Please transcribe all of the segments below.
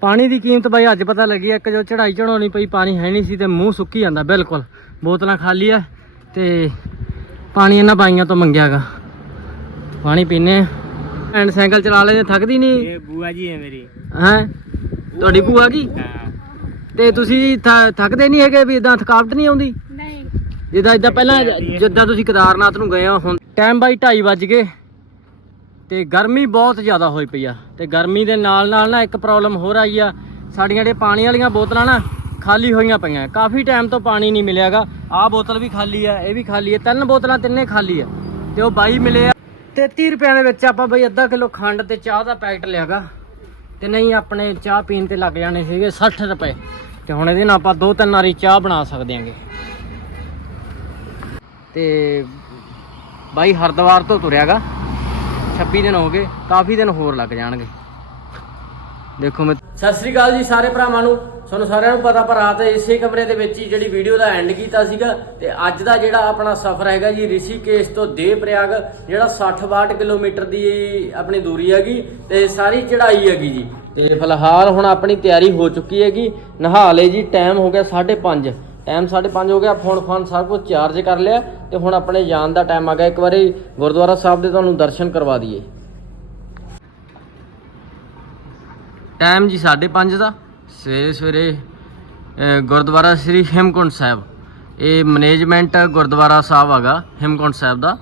ਪਾਣੀ ਦੀ ਕੀਮਤ ਬਾਈ ਅੱਜ ਪਤਾ ਲੱਗੀ ਇੱਕ ਜੋ ਚੜਾਈ ਚੜਾਉਣੀ ਪਈ ਪਾਣੀ ਹੈ ਨਹੀਂ ਸੀ ਤੇ ਮੂੰਹ ਸੁੱਕੀ ਜਾਂਦਾ ਬਿਲਕੁਲ। ਬੋਤਲਾਂ ਖਾਲੀ ਆ ਤੇ ਪਾਣੀ ਇਹਨਾਂ ਬਾਈਆਂ ਤੋਂ ਮੰਗਿਆਗਾ। ਪਾਣੀ ਪੀਨੇ ਐਂਡ ਸਾਈਕਲ ਚਲਾ ਲੈਂਦੇ ਥੱਕਦੀ ਨਹੀਂ। ਇਹ ਬੂਆ ਜੀ ਹੈ ਮੇਰੀ। ਹੈ? ਤੁਹਾਡੀ ਭੂਆ ਕੀ? ਹਾਂ। ਤੇ ਤੁਸੀਂ ਥੱਕਦੇ ਨਹੀਂ ਹੈਗੇ ਵੀ ਇਦਾਂ ਥਕਾਵਟ ਨਹੀਂ ਆਉਂਦੀ? ਨਹੀਂ। ਜਿੱਦਾਂ ਇਦਾਂ ਪਹਿਲਾਂ ਜਿੱਦਾਂ ਤੁਸੀਂ ਕੇਦਾਰਨਾਥ ਨੂੰ ਗਏ ਹੋ ਹੁਣ ਟਾਈਮ ਬਾਈ 2:30 ਵੱਜ ਗਏ। ਤੇ ਗਰਮੀ ਬਹੁਤ ਜ਼ਿਆਦਾ ਹੋਈ ਪਈ ਆ। ਤੇ ਗਰਮੀ ਦੇ ਨਾਲ ਨਾਲ ਨਾ ਇੱਕ ਪ੍ਰੋਬਲਮ ਹੋਰ ਆਈ ਆ। ਸਾਡੀਆਂ ਜਿਹੜੇ ਪਾਣੀ ਵਾਲੀਆਂ ਬੋਤਲਾਂ ਨਾ ਖਾਲੀ ਹੋਈਆਂ ਪਈਆਂ। ਕਾਫੀ ਟਾਈਮ ਤੋਂ ਪਾਣੀ ਨਹੀਂ ਮਿਲਿਆਗਾ ਆਹ ਬੋਤਲ ਵੀ ਖਾਲੀ ਆ, ਇਹ ਵੀ ਖਾਲੀ ਆ। ਤਿੰਨ ਬੋਤਲਾਂ ਤਿੰਨੇ ਖਾਲੀ ਆ। ਤੇ ਉਹ ਬਾਈ ਮਿਲੇ ਆ। 33 ਰੁਪਏ ਦੇ ਵਿੱਚ ਆਪਾਂ ਬਈ ਅੱਧਾ ਕਿਲੋ ਖੰਡ ਤੇ ਚਾਹ ਦਾ ਪੈਕਟ ਲਿਆਗਾ ਤੇ ਨਹੀਂ, ਆਪਣੇ ਚਾਹ ਪੀਣ ਤੇ ਲੱਗ ਜਾਣੇ ਸੀਗੇ 60 ਰੁਪਏ। ਤੇ ਹੁਣ ਇਹਦੇ ਨਾਲ ਆਪਾਂ ਦੋ ਤਿੰਨ ਵਾਰੀ ਚਾਹ ਬਣਾ ਸਕਦੇ ਆਂਗੇ। ਤੇ ਬਾਈ ਹਰਦੁਆਰ ਤੋਂ ਤੁਰਿਆਗਾ 26 ਦਿਨ ਹੋ ਗਏ, ਕਾਫੀ ਦਿਨ ਹੋਰ ਲੱਗ ਜਾਣਗੇ। ਦੇਖੋ ਮੈਂ ਸਤਿ ਸ੍ਰੀ ਅਕਾਲ ਜੀ ਸਾਰੇ ਭਰਾਵਾਂ ਨੂੰ। ਤੁਹਾਨੂੰ ਸਾਰਿਆਂ ਨੂੰ ਪਤਾ ਪਰ ਰਾਤ ਇਸੇ ਕਮਰੇ ਦੇ ਵਿੱਚ ਹੀ ਜਿਹੜੀ ਵੀਡੀਓ ਦਾ ਐਂਡ ਕੀਤਾ ਸੀਗਾ ਤੇ ਅੱਜ ਦਾ ਜਿਹੜਾ ਆਪਣਾ ਸਫ਼ਰ ਹੈਗਾ ਜੀ ਰਿਸ਼ੀਕੇਸ਼ ਤੋਂ ਦੇਵ ਪ੍ਰਯਾਗ ਜਿਹੜਾ 60-62 ਕਿਲੋਮੀਟਰ ਦੀ ਆਪਣੀ ਦੂਰੀ ਹੈਗੀ ਤੇ ਸਾਰੀ ਚੜ੍ਹਾਈ ਹੈਗੀ ਜੀ। ਤੇ ਫਿਲਹਾਲ ਹੁਣ ਆਪਣੀ ਤਿਆਰੀ ਹੋ ਚੁੱਕੀ ਹੈਗੀ। ਨਹਾ ਲਏ ਜੀ ਟਾਈਮ ਹੋ ਗਿਆ 5:30 ਟਾਈਮ 5:30 ਹੋ ਗਿਆ, ਫੋਨ ਫਾਨ ਸਭ ਕੁਝ ਚਾਰਜ ਕਰ ਲਿਆ ਤੇ ਹੁਣ ਆਪਣੇ ਜਾਣ ਦਾ ਟਾਈਮ ਆ ਗਿਆ। ਇੱਕ ਵਾਰੀ ਗੁਰਦੁਆਰਾ ਸਾਹਿਬ ਦੇ ਤੁਹਾਨੂੰ ਦਰਸ਼ਨ ਕਰਵਾ ਦਈਏ। ਟਾਈਮ ਜੀ 5:30 ਦਾ। ਸਵੇਰੇ ਸਵੇਰੇ ਗੁਰਦੁਆਰਾ ਸ੍ਰੀ ਹੇਮਕੁੰਟ ਸਾਹਿਬ। ਇਹ ਮੈਨੇਜਮੈਂਟ ਗੁਰਦੁਆਰਾ ਸਾਹਿਬ ਹੈਗਾ, ਹੇਮਕੁੰਟ ਸਾਹਿਬ ਦਾ।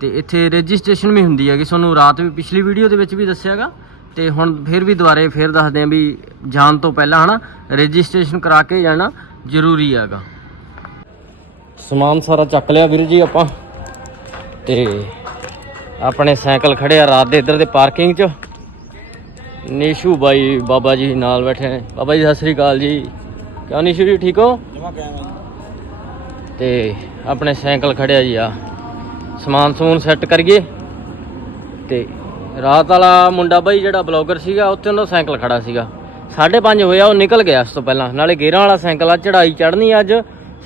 ਤੇ ਇੱਥੇ ਰਜਿਸਟ੍ਰੇਸ਼ਨ ਵੀ ਹੁੰਦੀ ਹੈਗੀ। ਤੁਹਾਨੂੰ ਰਾਤ ਵੀ ਪਿਛਲੀ ਵੀਡੀਓ ਦੇ ਵਿੱਚ ਵੀ ਦੱਸਿਆਗਾ। ਤੇ ਹੁਣ ਫਿਰ ਵੀ ਦੁਬਾਰੇ ਫਿਰ ਦੱਸਦੇ ਆਂ ਵੀ ਜਾਣ ਤੋਂ ਪਹਿਲਾਂ ਹਨਾ ਰਜਿਸਟ੍ਰੇਸ਼ਨ ਕਰਾ ਕੇ ਜਾਣਾ ਜ਼ਰੂਰੀ ਹੈਗਾ। ਸਮਾਨ ਸਾਰਾ ਚੱਕ ਲਿਆ ਵੀਰ ਜੀ ਆਪਾਂ। ਤੇ ਆਪਣੇ ਸਾਈਕਲ ਖੜੇ ਆ ਰਾਤ ਦੇ ਇੱਧਰ ਦੇ ਪਾਰਕਿੰਗ 'ਚ। ਨੀਸ਼ੂ ਬਾਈ ਬਾਬਾ ਜੀ ਨਾਲ ਬੈਠੇ ਨੇ ਬਾਬਾ ਜੀ ਸਤਿ ਸ੍ਰੀ ਅਕਾਲ ਜੀ। ਕਿਉਂ ਨੀਸ਼ੂ ਜੀ ਠੀਕ ਹੋ? ਤੇ ਆਪਣੇ ਸਾਈਕਲ ਖੜਿਆ ਜੀ ਆ। ਸਮਾਨ ਸਮੂਨ ਸੈੱਟ ਕਰੀਏ। ਤੇ ਰਾਤ ਵਾਲਾ ਮੁੰਡਾ ਬਾਈ ਜਿਹੜਾ ਬਲੌਗਰ ਸੀਗਾ, ਉੱਥੇ ਉਹਦਾ ਸਾਈਕਲ ਖੜਾ ਸੀਗਾ। 5:30 ਹੋਇਆ, ਉਹ ਨਿਕਲ ਗਿਆ ਇਸ ਤੋਂ ਪਹਿਲਾਂ। ਨਾਲੇ ਗੇਰਾਂ ਵਾਲਾ ਸਾਈਕਲ ਆ ਚੜਾਈ ਚੜਨੀ ਅੱਜ।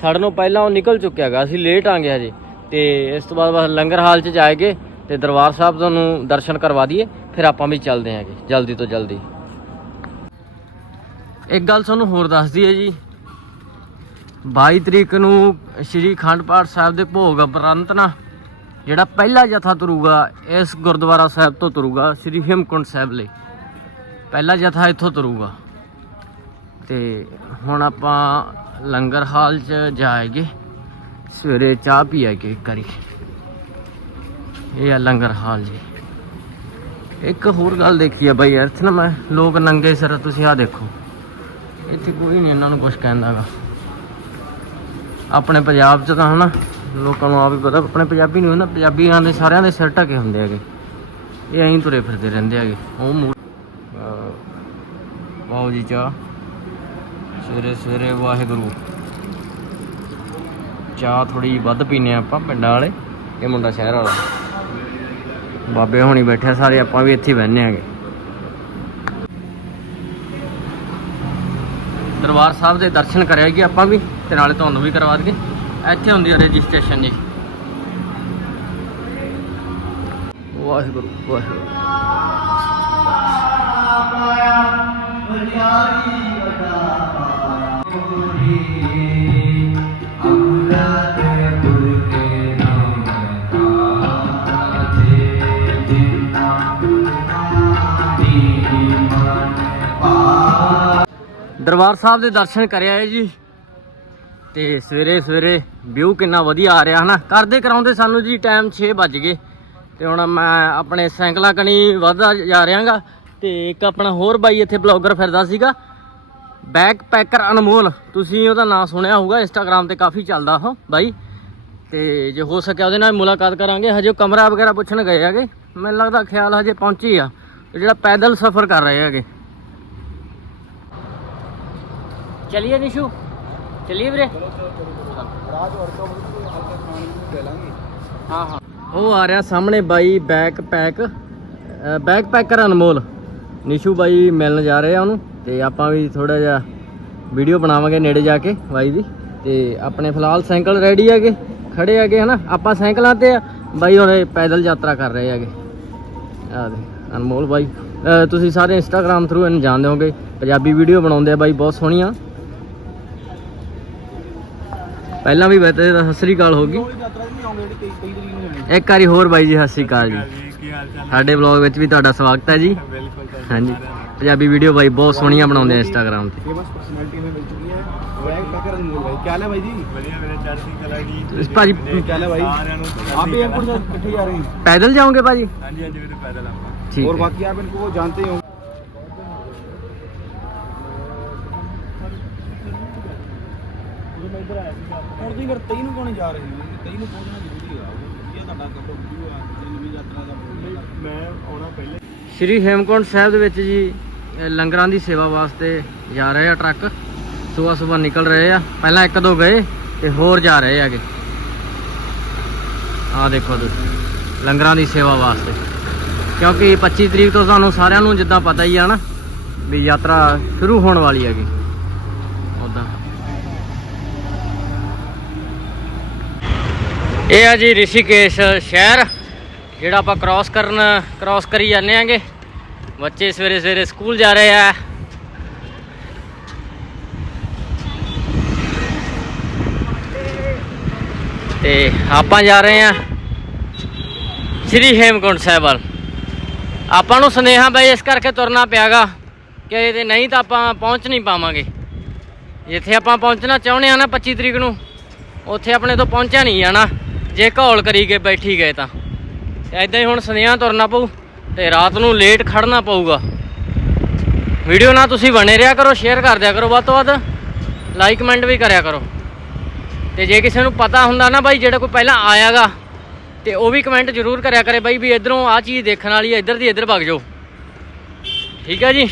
ਸਾਡੇ ਨੂੰ ਪਹਿਲਾਂ ਉਹ ਨਿਕਲ ਚੁੱਕਿਆਗਾ ਅਸੀਂ ਲੇਟ ਆ ਗਏ ਹਜੇ। ਤੇ ਇਸ ਤੋਂ ਬਾਅਦ ਬਸ ਲੰਗਰ ਹਾਲ 'ਚ ਜਾਏਗੇ ਤੇ ਦਰਬਾਰ ਸਾਹਿਬ ਤੁਹਾਨੂੰ ਦਰਸ਼ਨ ਕਰਵਾ ਦਈਏ। ਫਿਰ ਆਪਾਂ ਵੀ ਚੱਲਦੇ ਆਂਗੇ, ਜਲਦੀ ਤੋਂ ਜਲਦੀ। ਇੱਕ ਗੱਲ ਤੁਹਾਨੂੰ ਹੋਰ ਦੱਸ ਦਈਏ ਜੀ। 22 ਤਰੀਕ ਨੂੰ ਸ਼੍ਰੀ ਅਖੰਡ ਪਾਠ ਸਾਹਿਬ ਦੇ ਭੋਗ ਉਪਰੰਤ ਨਾ। ਜਿਹੜਾ ਪਹਿਲਾ ਜਥਾ ਤੁਰੂਗਾ, ਇਸ ਗੁਰਦੁਆਰਾ ਸਾਹਿਬ ਤੋਂ ਤੁਰੂਗਾ, ਸ਼੍ਰੀ ਹੇਮਕੁੰਟ ਸਾਹਿਬ ਲਈ। ਪਹਿਲਾ ਜਥਾ ਇੱਥੋਂ ਤੁਰੂਗਾ। ਤੇ ਹੁਣ ਆਪਾਂ ਲੰਗਰ ਹਾਲ 'ਚ ਜਾਏਗੇ। ਸਵੇਰੇ ਚਾਹ ਪੀਏਗੇ ਇੱਕ ਵਾਰੀ। ਇਹ ਆ ਲੰਗਰ ਹਾਲ ਜੀ। ਇੱਕ ਹੋਰ ਗੱਲ ਦੇਖੀ ਆ ਬਾਈ ਇੱਥੇ ਨਾ ਮੈਂ ਲੋਕ ਨੰਗੇ ਸਿਰ, ਤੁਸੀਂ ਆ ਦੇਖੋ। ਇੱਥੇ ਕੋਈ ਨਹੀਂ ਇਹਨਾਂ ਨੂੰ ਕੁਝ ਕਹਿੰਦਾਗਾ ਆਪਣੇ ਪੰਜਾਬ 'ਚ ਤਾਂ ਹਨਾ ਲੋਕਾਂ ਨੂੰ ਆਪ ਹੀ ਪਤਾ, ਆਪਣੇ ਪੰਜਾਬੀ ਨਹੀਂ ਹੁੰਦਾ, ਪੰਜਾਬੀਆਂ ਦੇ ਸਾਰਿਆਂ ਦੇ ਸਿਰ ਢਕੇ ਹੁੰਦੇ ਹੈਗੇ। ਇਹ ਐਂ ਤੁਰੇ ਫਿਰਦੇ ਰਹਿੰਦੇ ਹੈਗੇ। ਉਹ ਮੂੰਹ ਵਾਓ ਜੀ ਚਾਹ। ਸਵੇਰੇ ਸਵੇਰੇ ਵਾਹਿਗੁਰੂ। ਚਾਹ ਥੋੜੀ ਵੱਧ ਪੀਨੇ ਆਪਾਂ ਪਿੰਡਾਂ ਵਾਲੇ, ਇਹ ਮੁੰਡਾ ਸ਼ਹਿਰ ਵਾਲਾ। ਬਾਬੇ ਹੋਣੀ ਬੈਠੇ ਸਾਰੇ, ਆਪਾਂ ਵੀ ਇੱਥੇ ਹੀ ਬਹਿੰਦੇ ਆਂਗੇ ਦਰਬਾਰ ਸਾਹਿਬ ਦੇ ਦਰਸ਼ਨ ਕਰਿਆ ਕਿ ਆਪਾਂ ਵੀ, ਤੇ ਨਾਲੇ ਤੁਹਾਨੂੰ ਵੀ ਕਰਵਾ ਦਈਏ। ਇੱਥੇ ਹੁੰਦੀ ਹੈ ਰਜਿਸਟ੍ਰੇਸ਼ਨ ਜੀ। ਵਾਹਿਗੁਰੂ ਵਾਹਿਗੁਰੂ। ਦਰਬਾਰ ਸਾਹਿਬ ਦੇ ਦਰਸ਼ਨ ਕਰਿਆ ਹੈ ਜੀ। ਤੇ ਸਵੇਰੇ ਸਵੇਰੇ ਵਿਊ ਕਿੰਨਾ ਵਧੀਆ ਆ ਰਿਹਾ ਹਨਾ। ਕਰਦੇ ਕਰਾਉਂਦੇ ਸਾਨੂੰ ਜੀ ਟਾਈਮ 6 ਵੱਜ ਗਏ। ਤੇ ਹੁਣ ਮੈਂ ਆਪਣੇ ਸਾਈਕਲਾਂ ਕਣੀ ਵੱਧਦਾ ਜਾ ਰਿਹਾਗਾ। ਤੇ ਇੱਕ ਆਪਣਾ ਹੋਰ ਬਾਈ ਇੱਥੇ ਬਲੌਗਰ ਫਿਰਦਾ ਸੀਗਾ। Backpacker Anmol. ਤੁਸੀਂ ਉਹਦਾ ਨਾਮ ਸੁਣਿਆ ਹੋਊਗਾ ਇੰਸਟਾਗ੍ਰam ਤੇ ਕਾਫੀ ਚੱਲਦਾ ਉਹ ਬਾਈ। ਤੇ ਜੇ ਹੋ ਸਕਿਆ ਉਹਦੇ ਨਾਲ ਮੁਲਾਕਾਤ ਕਰਾਂਗੇ। ਹਜੇ ਉਹ ਕਮਰਾ ਵਗੈਰਾ ਪੁੱਛਣ ਗਏ ਹੈਗੇ। ਮੈਨੂੰ ਲੱਗਦਾ ਖਿਆਲ ਹਜੇ ਪਹੁੰਚੀ ਆ। ਜਿਹੜਾ ਪੈਦਲ ਸਫ਼ਰ ਕਰ ਰਹੇ ਹੈਗੇ। ਚਲਿਏ ਨਿਸ਼ੂ। ਚਲਿਏ ਵੀਰੇ? ਹਾਂ ਹਾਂ। ਉਹ ਆ ਰਿਹਾ ਸਾਹਮਣੇ ਬਾਈ backpack backpacker Anmol Nishu ਬਾਈ ਮਿਲਣ ਜਾ ਰਹੇ ਆ ਉਹਨੂੰ ਤੇ ਆਪਾਂ ਵੀ ਥੋੜਾ ਜਿਹਾ ਵੀਡੀਓ ਬਣਾਵਾਂਗੇ ਨੇੜੇ ਜਾ ਕੇ ਬਾਈ ਦੀ। ਤੇ ਆਪਣੇ ਫਿਲਹਾਲ ਸਾਈਕਲ ਰੈਡੀ ਹੈਗੇ, ਖੜੇ ਹੈਗੇ ਹਨਾ। ਆਪਾਂ ਸਾਈਕਲਾਂ ਤੇ ਆ, ਬਾਈ ਹੁਣ ਪੈਦਲ ਯਾਤਰਾ ਕਰ ਰਹੇ ਹੈਗੇ। ਆ ਦੇ ਅਨਮੋਲ ਬਾਈ। ਤੁਸੀਂ ਸਾਰੇ ਇੰਸਟਾਗ੍ਰam ਥਰੂ ਇਹਨੂੰ ਜਾਣਦੇ ਹੋਗੇ ਪੰਜਾਬੀ ਵੀਡੀਓ ਬਣਾਉਂਦੇ ਆ ਬਾਈ, ਬਹੁਤ ਸੋਹਣੀਆਂ। ਪਹਿਲਾਂ ਵੀ ਬਤੇ ਸਤਿ ਸ੍ਰੀ ਅਕਾਲ ਹੋ ਗਈ ਯਾਤਰਾ ਨਹੀਂ ਆਉਂਦੇ ਜਿਹੜੀ ਕਈ ਕਈ ਤਰੀਕ ਨੂੰ ਜਾਣੀ ਇੱਕ ਵਾਰੀ ਹੋਰ ਬਾਈ ਜੀ ਸਤਿ ਸ੍ਰੀ ਅਕਾਲ ਜੀ ਕੀ ਹਾਲ ਚਾਲ ਸਾਡੇ ਵਲੌਗ ਵਿੱਚ ਵੀ ਤੁਹਾਡਾ ਸਵਾਗਤ ਹੈ ਜੀ ਬਿਲਕੁਲ ਹਾਂਜੀ ਪੰਜਾਬੀ ਵੀਡੀਓ ਬਾਈ ਬਹੁਤ ਸੋਹਣੀਆਂ ਬਣਾਉਂਦੇ ਆ ਇੰਸਟਾਗ੍ਰਾਮ ਤੇ फेमस पर्सनालिटी में मिल चुकी है वैग टकर अनमोल भाई क्या हाल है भाई जी बढ़िया मेरे चढ़ती कला जी ਭਾਜੀ क्या हाल है भाई आप भी एयरपोर्ट से कितने जा रहे हैं ਪੈਦਲ ਜਾਓਗੇ ਭਾਜੀ हाँ जी हाँ जी मेरे पैदल आपका ਠੀਕ और ਹੈ बाकी आप इनको जानते ही हो ਜਾ ਰਹੇ ਹੋ 23 ਨੂੰ ਪਹੁੰਚਣਾ ਜ਼ਰੂਰੀ ਆ। ਵਧੀਆ ਤੁਹਾਡਾ ਵੀਡੀਓ ਆ ਨਵੀਂ ਯਾਤਰਾ ਦਾ ਮੈਂ ਆਉਣਾ ਪਹਿਲੇ। ਸ਼੍ਰੀ ਹੇਮਕੁੰਟ ਸਾਹਿਬ ਦੇ ਵਿੱਚ ਜੀ ਲੰਗਰਾਂ ਦੀ ਸੇਵਾ ਵਾਸਤੇ ਜਾ ਰਹੇ ਆ ਟਰੱਕ। ਸਵੇਰ ਸਵੇਰ ਨਿਕਲ ਰਹੇ ਆ। ਪਹਿਲਾਂ ਇੱਕ ਦੋ ਗਏ ਤੇ ਹੋਰ ਜਾ ਰਹੇ ਹੈਗੇ। ਆਹ ਦੇਖੋ ਤੁਸੀਂ ਲੰਗਰਾਂ ਦੀ ਸੇਵਾ ਵਾਸਤੇ। ਕਿਉਂਕਿ 25 ਤਰੀਕ ਤੋਂ ਸਾਨੂੰ ਸਾਰਿਆਂ ਨੂੰ ਜਿੱਦਾਂ ਪਤਾ ਹੀ ਆ ਨਾ ਵੀ ਯਾਤਰਾ ਸ਼ੁਰੂ ਹੋਣ ਵਾਲੀ ਹੈਗੀ ਉਦਾਂ ਇਹ ਆ ਜੀ ਰਿਸ਼ੀਕੇਸ਼ ਸ਼ਹਿਰ, ਜਿਹੜਾ ਆਪਾਂ ਕ੍ਰਾਸ ਕਰਨ ਕ੍ਰਾਸ ਕਰੀ ਜਾਂਦੇ ਆਂਗੇ। ਬੱਚੇ ਸਵੇਰੇ ਸਵੇਰੇ ਸਕੂਲ ਜਾ ਰਹੇ ਆ। ਤੇ ਆਪਾਂ ਜਾ ਰਹੇ ਆ ਸ੍ਰੀ ਹੇਮਕੁੰਟ ਸਾਹਿਬ ਵੱਲ। ਆਪਾਂ ਨੂੰ ਸੁਨੇਹਾ ਬਈ ਇਸ ਕਰਕੇ ਤੁਰਨਾ ਪਿਆਗਾ ਕਿ ਇਹਦੇ ਨਹੀਂ ਤਾਂ ਆਪਾਂ ਪਹੁੰਚ ਨਹੀਂ ਪਾਵਾਂਗੇ। ਜਿੱਥੇ ਆਪਾਂ ਪਹੁੰਚਣਾ ਚਾਹੁੰਦੇ ਆ ਨਾ 25 ਤਰੀਕ ਨੂੰ, ਉੱਥੇ ਆਪਣੇ ਤੋਂ ਪਹੁੰਚਿਆ ਨਹੀਂ ਜਾਣਾ। ਜੇ ਘੌਲ ਕਰੀ ਕੇ ਬੈਠੀ ਗਏ ਤਾਂ। ਤੇ ਐਦਾਂ ਹੀ ਹੁਣ ਸੁਨੇਹਾ ਤੁਰਨਾ ਪਊ ਤੇ ਰਾਤ ਨੂੰ ਲੇਟ ਖੜਨਾ ਪਊਗਾ। ਵੀਡੀਓ ਨਾ ਤੁਸੀਂ ਬਣੇ ਰਿਹਾ ਕਰੋ ਸ਼ੇਅਰ ਕਰ ਦਿਆ ਕਰੋ ਵੱਧ ਤੋਂ ਵੱਧ। ਲਾਈਕ ਕਮੈਂਟ ਵੀ ਕਰਿਆ ਕਰੋ। ਤੇ ਜੇ ਕਿਸੇ ਨੂੰ ਪਤਾ ਹੁੰਦਾ ਨਾ ਬਾਈ ਜਿਹੜਾ ਕੋਈ ਪਹਿਲਾਂ ਆਇਆਗਾ, ਤੇ ਉਹ ਵੀ ਕਮੈਂਟ ਜ਼ਰੂਰ ਕਰਿਆ ਕਰੇ ਬਾਈ ਵੀ ਇਧਰੋਂ ਆ ਚੀਜ਼ ਦੇਖਣ ਵਾਲੀ ਹੈ ਇੱਧਰ ਦੀ ਇੱਧਰ ਭੱਗ ਜਾਓ। ਠੀਕ ਹੈ ਜੀ?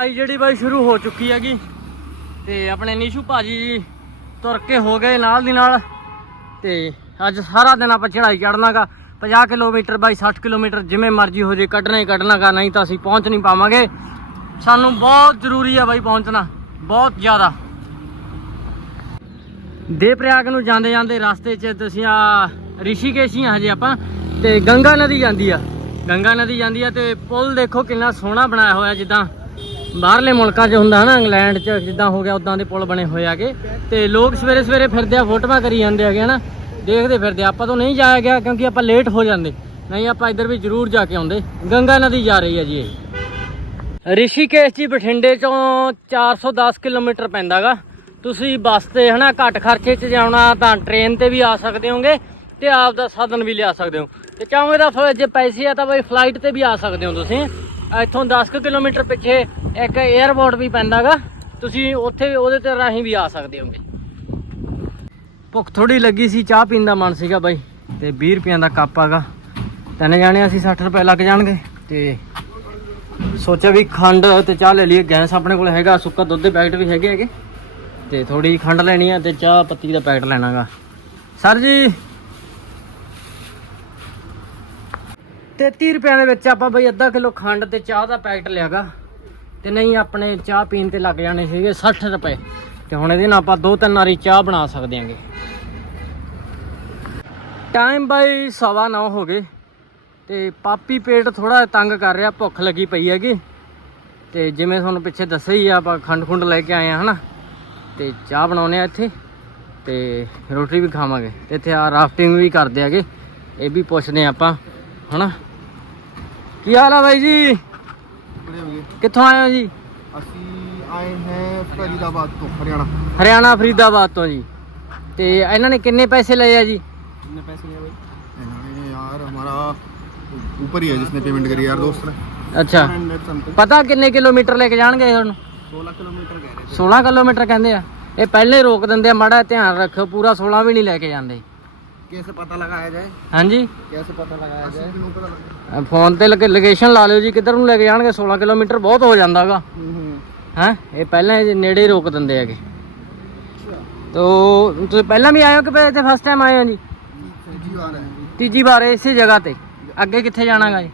ਚੜਾਈ ਜਿਹੜੀ ਬਾਈ ਸ਼ੁਰੂ ਹੋ ਚੁੱਕੀ ਹੈਗੀ। ਤੇ ਆਪਣੇ ਨੀਸ਼ੂ ਭਾਜੀ ਜੀ ਤੁਰ ਕੇ ਹੋ ਗਏ ਨਾਲ ਦੀ ਨਾਲ। ਤੇ ਅੱਜ ਸਾਰਾ ਦਿਨ ਆਪਾਂ ਚੜਾਈ ਚੜਨਾਗਾ 50 ਕਿਲੋਮੀਟਰ ਬਾਈ 60 ਕਿਲੋਮੀਟਰ ਜਿਵੇਂ ਮਰਜ਼ੀ ਹੋ ਜੇ ਕੱਢਣਾ ਹੀ ਕੱਢਣਾਗਾ, ਨਹੀਂ ਤਾਂ ਅਸੀਂ ਪਹੁੰਚ ਨਹੀਂ ਪਾਵਾਂਗੇ। ਸਾਨੂੰ ਬਹੁਤ ਜ਼ਰੂਰੀ ਆ ਬਾਈ ਪਹੁੰਚਣਾ, ਬਹੁਤ ਜ਼ਿਆਦਾ। ਦੇ ਪ੍ਰਯਾਗ ਨੂੰ ਜਾਂਦੇ ਜਾਂਦੇ ਰਸਤੇ 'ਚ ਤੁਸੀਂ ਆ ਰਿਸ਼ੀਕੇਸ਼ ਹੀ ਹਜੇ ਆਪਾਂ। ਤੇ ਗੰਗਾ ਨਦੀ ਜਾਂਦੀ ਆ। ਗੰਗਾ ਨਦੀ ਜਾਂਦੀ ਆ ਤੇ ਪੁਲ ਦੇਖੋ ਕਿੰਨਾ ਸੋਹਣਾ ਬਣਾਇਆ ਹੋਇਆ ਜਿੱਦਾਂ। ਬਾਹਰਲੇ ਮੁਲਕਾਂ 'ਚ ਹੁੰਦਾ ਨਾ ਇੰਗਲੈਂਡ 'ਚ ਜਿੱਦਾਂ ਹੋ ਗਿਆ, ਉਦਾਂ ਦੇ ਪੁਲ ਬਣੇ ਹੋਏ ਆਗੇ ਤੇ ਲੋਕ ਸਵੇਰੇ ਸਵੇਰੇ ਫਿਰਦੇ ਆ, ਫੋਟੋਆਂ ਕਰੀ ਜਾਂਦੇ ਹੈਗੇ ਹਨਾ। ਦੇਖਦੇ ਫਿਰਦੇ ਆਪਾਂ ਤੋਂ ਨਹੀਂ ਜਾਇਆ ਗਿਆ ਕਿਉਂਕਿ ਆਪਾਂ ਲੇਟ ਹੋ ਜਾਂਦੇ। ਨਹੀਂ, ਆਪਾਂ ਇੱਧਰ ਵੀ ਜ਼ਰੂਰ ਜਾ ਕੇ ਆਉਂਦੇ। ਗੰਗਾ ਨਦੀ ਜਾ ਰਹੀ ਹੈ ਜੀ ਇਹ। ਰਿਸ਼ੀਕੇਸ਼ ਜੀ ਬਠਿੰਡੇ ਚੋਂ 410 ਕਿਲੋਮੀਟਰ ਪੈਂਦਾਗਾ ਤੁਸੀਂ ਬੱਸ ਤੇ ਹਨਾ, ਘੱਟ ਖਰਚੇ 'ਚ ਜਾਣਾ ਤਾਂ ਟ੍ਰੇਨ ਤੇ ਵੀ ਆ ਸਕਦੇ ਹੋਗੇ ਤੇ ਆਪ ਦਾ ਸਾਧਨ ਵੀ ਲਿਆ ਸਕਦੇ ਹੋ। ਤੇ ਚਾਹੋਗੇ ਤਾਂ ਜੇ ਪੈਸੇ ਆ ਤਾਂ ਬਈ ਫਲਾਈਟ ਤੇ ਵੀ ਆ ਸਕਦੇ ਹੋ ਤੁਸੀਂ। ਇੱਥੋਂ 10 ਕੁ ਕਿਲੋਮੀਟਰ ਪਿੱਛੇ ਇੱਕ 에ਅਰਪੋਰਟ ਵੀ ਪੈਂਦਾਗਾ। ਤੁਸੀਂ ਉੱਥੇ ਉਹਦੇ ਤੇ ਰਾਹੀਂ ਵੀ ਆ ਸਕਦੇ ਹੋਗੇ। ਭੁੱਖ ਥੋੜੀ ਲੱਗੀ ਸੀ, ਚਾਹ ਪੀਣ ਦਾ ਮਨ ਸੀਗਾ ਬਾਈ, ਤੇ 20 ਰੁਪਈਆਂ ਦਾ ਕੱਪ ਆਗਾ। ਤਿੰਨ ਜਾਣੇ ਅਸੀਂ 60 ਰੁਪਏ ਲੱਗ ਜਾਣਗੇ, ਤੇ ਸੋਚਿਆ ਵੀ ਖੰਡ ਤੇ ਚਾਹ ਲੈ ਲਈਏ। ਗੈਸ ਆਪਣੇ ਕੋਲ ਹੈਗਾ, ਸੁੱਕਾ ਦੁੱਧ ਦੇ ਪੈਕਟ ਵੀ ਹੈਗੇ ਹੈਗੇ। ਤੇ ਥੋੜੀ ਖੰਡ ਲੈਣੀ ਆ ਤੇ ਚਾਹ ਪੱਤੀ ਦਾ ਪੈਕਟ ਲੈਣਾਗਾ। ਸਰ ਜੀ 33 ਰੁਪਏ ਦੇ ਵਿੱਚ ਆਪਾਂ ਬਈ ਅੱਧਾ ਕਿਲੋ ਖੰਡ ਤੇ ਚਾਹ ਦਾ ਪੈਕਟ ਲਿਆਗਾ। ਤੇ ਨਹੀਂ, ਆਪਣੇ ਚਾਹ ਪੀਣ ਤੇ ਲੱਗ ਜਾਣੇ ਸੀਗੇ 60 ਰੁਪਏ। ਤੇ ਹੁਣ ਇਹਦੇ ਨਾਲ ਆਪਾਂ ਦੋ ਤਿੰਨ ਵਾਰੀ ਚਾਹ ਬਣਾ ਸਕਦੇ ਆਂਗੇ। ਟਾਈਮ ਬਾਈ ਸਵਾ ਨੌ ਹੋ ਗਏ। ਤੇ ਪਾਪੀ ਪੇਟ ਥੋੜਾ ਤੰਗ ਕਰ ਰਿਹਾ, ਭੁੱਖ ਲੱਗੀ ਪਈ ਹੈਗੀ। ਤੇ ਜਿਵੇਂ ਤੁਹਾਨੂੰ ਪਿੱਛੇ ਦੱਸਿਆ ਹੀ ਆ, ਆਪਾਂ ਖੰਡ ਖੁੰਡ ਲੈ ਕੇ ਆਏ ਆ, ਹਨਾ। ਤੇ ਚਾਹ ਬਣਾਉਨੇ ਆ ਇੱਥੇ। ਤੇ ਰੋਟੀ ਵੀ ਖਾਵਾਂਗੇ। ਤੇ ਇੱਥੇ ਆ ਰਾਫਟਿੰਗ ਵੀ ਕਰਦੇ ਹੈਗੇ। ਇਹ ਵੀ ਪੁੱਛਦੇ ਆ ਆਪਾਂ, ਹਨਾ। ਕੀ ਹਾਲ ਆ ਬਾਈ ਜੀ ਬੜੇ ਹੋ ਗਏ ਕਿੱਥੋਂ ਆਏ ਹੋ ਜੀ ਅਸੀਂ ਆਏ ਹਾਂ ਫਰੀਦਾਬਾਦ ਤੋਂ ਹਰਿਆਣਾ ਹਰਿਆਣਾ ਫਰੀਦਾਬਾਦ ਤੋਂ ਜੀ ਤੇ ਇਹਨਾਂ ਨੇ ਕਿੰਨੇ ਪੈਸੇ ਲਏ ਆ ਜੀ कितने पैसे लिए भाई इन्होंने यार हमारा ऊपर ही है जिसने पेमेंट करी यार दोस्त ने ਅੱਛਾ 100 समथिंग ਪਤਾ ਕਿੰਨੇ ਕਿਲੋਮੀਟਰ ਲੈ ਕੇ ਜਾਣਗੇ ਤੁਹਾਨੂੰ 16 किलोमीटर कह रहे 16 ਕਿਲੋਮੀਟਰ ਕਹਿੰਦੇ ਆ ਇਹ ਪਹਿਲੇ ਰੋਕ ਦਿੰਦੇ ਆ ਮਾੜਾ ਧਿਆਨ ਰੱਖੋ ਪੂਰਾ 16 ਵੀ ਨਹੀਂ ਲੈ ਕੇ ਜਾਂਦੇ थे कैसे पता लगाया जाए ਹਾਂਜੀ कैसे पता लगाया जाए किलों पता लगा ਅਹ ਫੋਨ ਤੇ ਲੋਕੇਸ਼ਨ ਲਾ ਲਿਓ ਜੀ ਕਿੱਧਰ ਨੂੰ ਲੈ ਕੇ ਜਾਣਗੇ 16 ਕਿਲੋਮੀਟਰ ਬਹੁਤ ਹੋ ਜਾਂਦਾਗਾ ਹੈ ਇਹ ਪਹਿਲਾਂ ਇਹ ਨੇੜੇ ਹੀ ਰੋਕ ਦਿੰਦੇ ਹੈਗੇ ਤੋ ਤੁਸੀਂ ਪਹਿਲਾਂ ਵੀ ਆਏ ਹੋ ਕਿ ਫਿਰ ਇੱਥੇ ਫਸਟ ਟਾਈਮ ਆਏ ਹੋ ਜੀ जी आ रहे हैं ਤੀਜੀ ਵਾਰ ਇਸੇ ਜਗ੍ਹਾ ਤੇ ਅੱਗੇ ਕਿੱਥੇ ਜਾਣਾਗਾ ਜੀ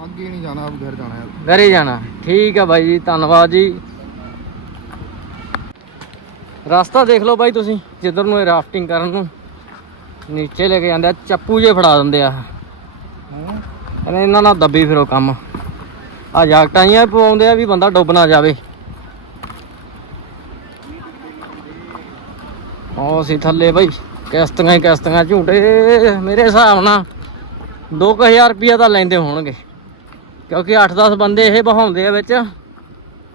आगे नहीं जाना अब घर जाना है ਘਰੇ ਜਾਣਾ ਠੀਕ ਆ ਬਾਈ ਜੀ ਧੰਨਵਾਦ ਜੀ ਰਸਤਾ ਦੇਖ ਲਓ ਬਾਈ ਤੁਸੀਂ ਜਿੱਧਰ ਨੂੰ ਇਹ ਰਾਫਟਿੰਗ ਕਰਨ ਨੂੰ ਨੀਚੇ ਲੈ ਕੇ ਜਾਂਦੇ ਆ ਚੱਪੂ ਜੇ ਫੜਾ ਦਿੰਦੇ ਆ। ਕਹਿੰਦੇ ਇਹਨਾਂ ਨਾਲ ਦੱਬੀ ਫਿਰੋ ਕੰਮ। ਆ ਜਾਕਟਾਂ ਹੀ ਪਵਾਉਂਦੇ ਆ ਵੀ ਬੰਦਾ ਡੁੱਬ ਨਾ ਜਾਵੇ। ਉਹ ਸੀ ਥੱਲੇ ਬਈ ਕਿਸ਼ਤੀਆਂ ਹੀ ਕਿਸ਼ਤੀਆਂ ਝੂਟੇ ਮੇਰੇ ਹਿਸਾਬ ਨਾਲ 2000 ਰੁਪਿਆ ਤਾਂ ਲੈਂਦੇ ਹੋਣਗੇ। ਕਿਉਂਕਿ 8-10 ਬੰਦੇ ਇਹ ਬਹਾਉਂਦੇ ਆ ਵਿੱਚ।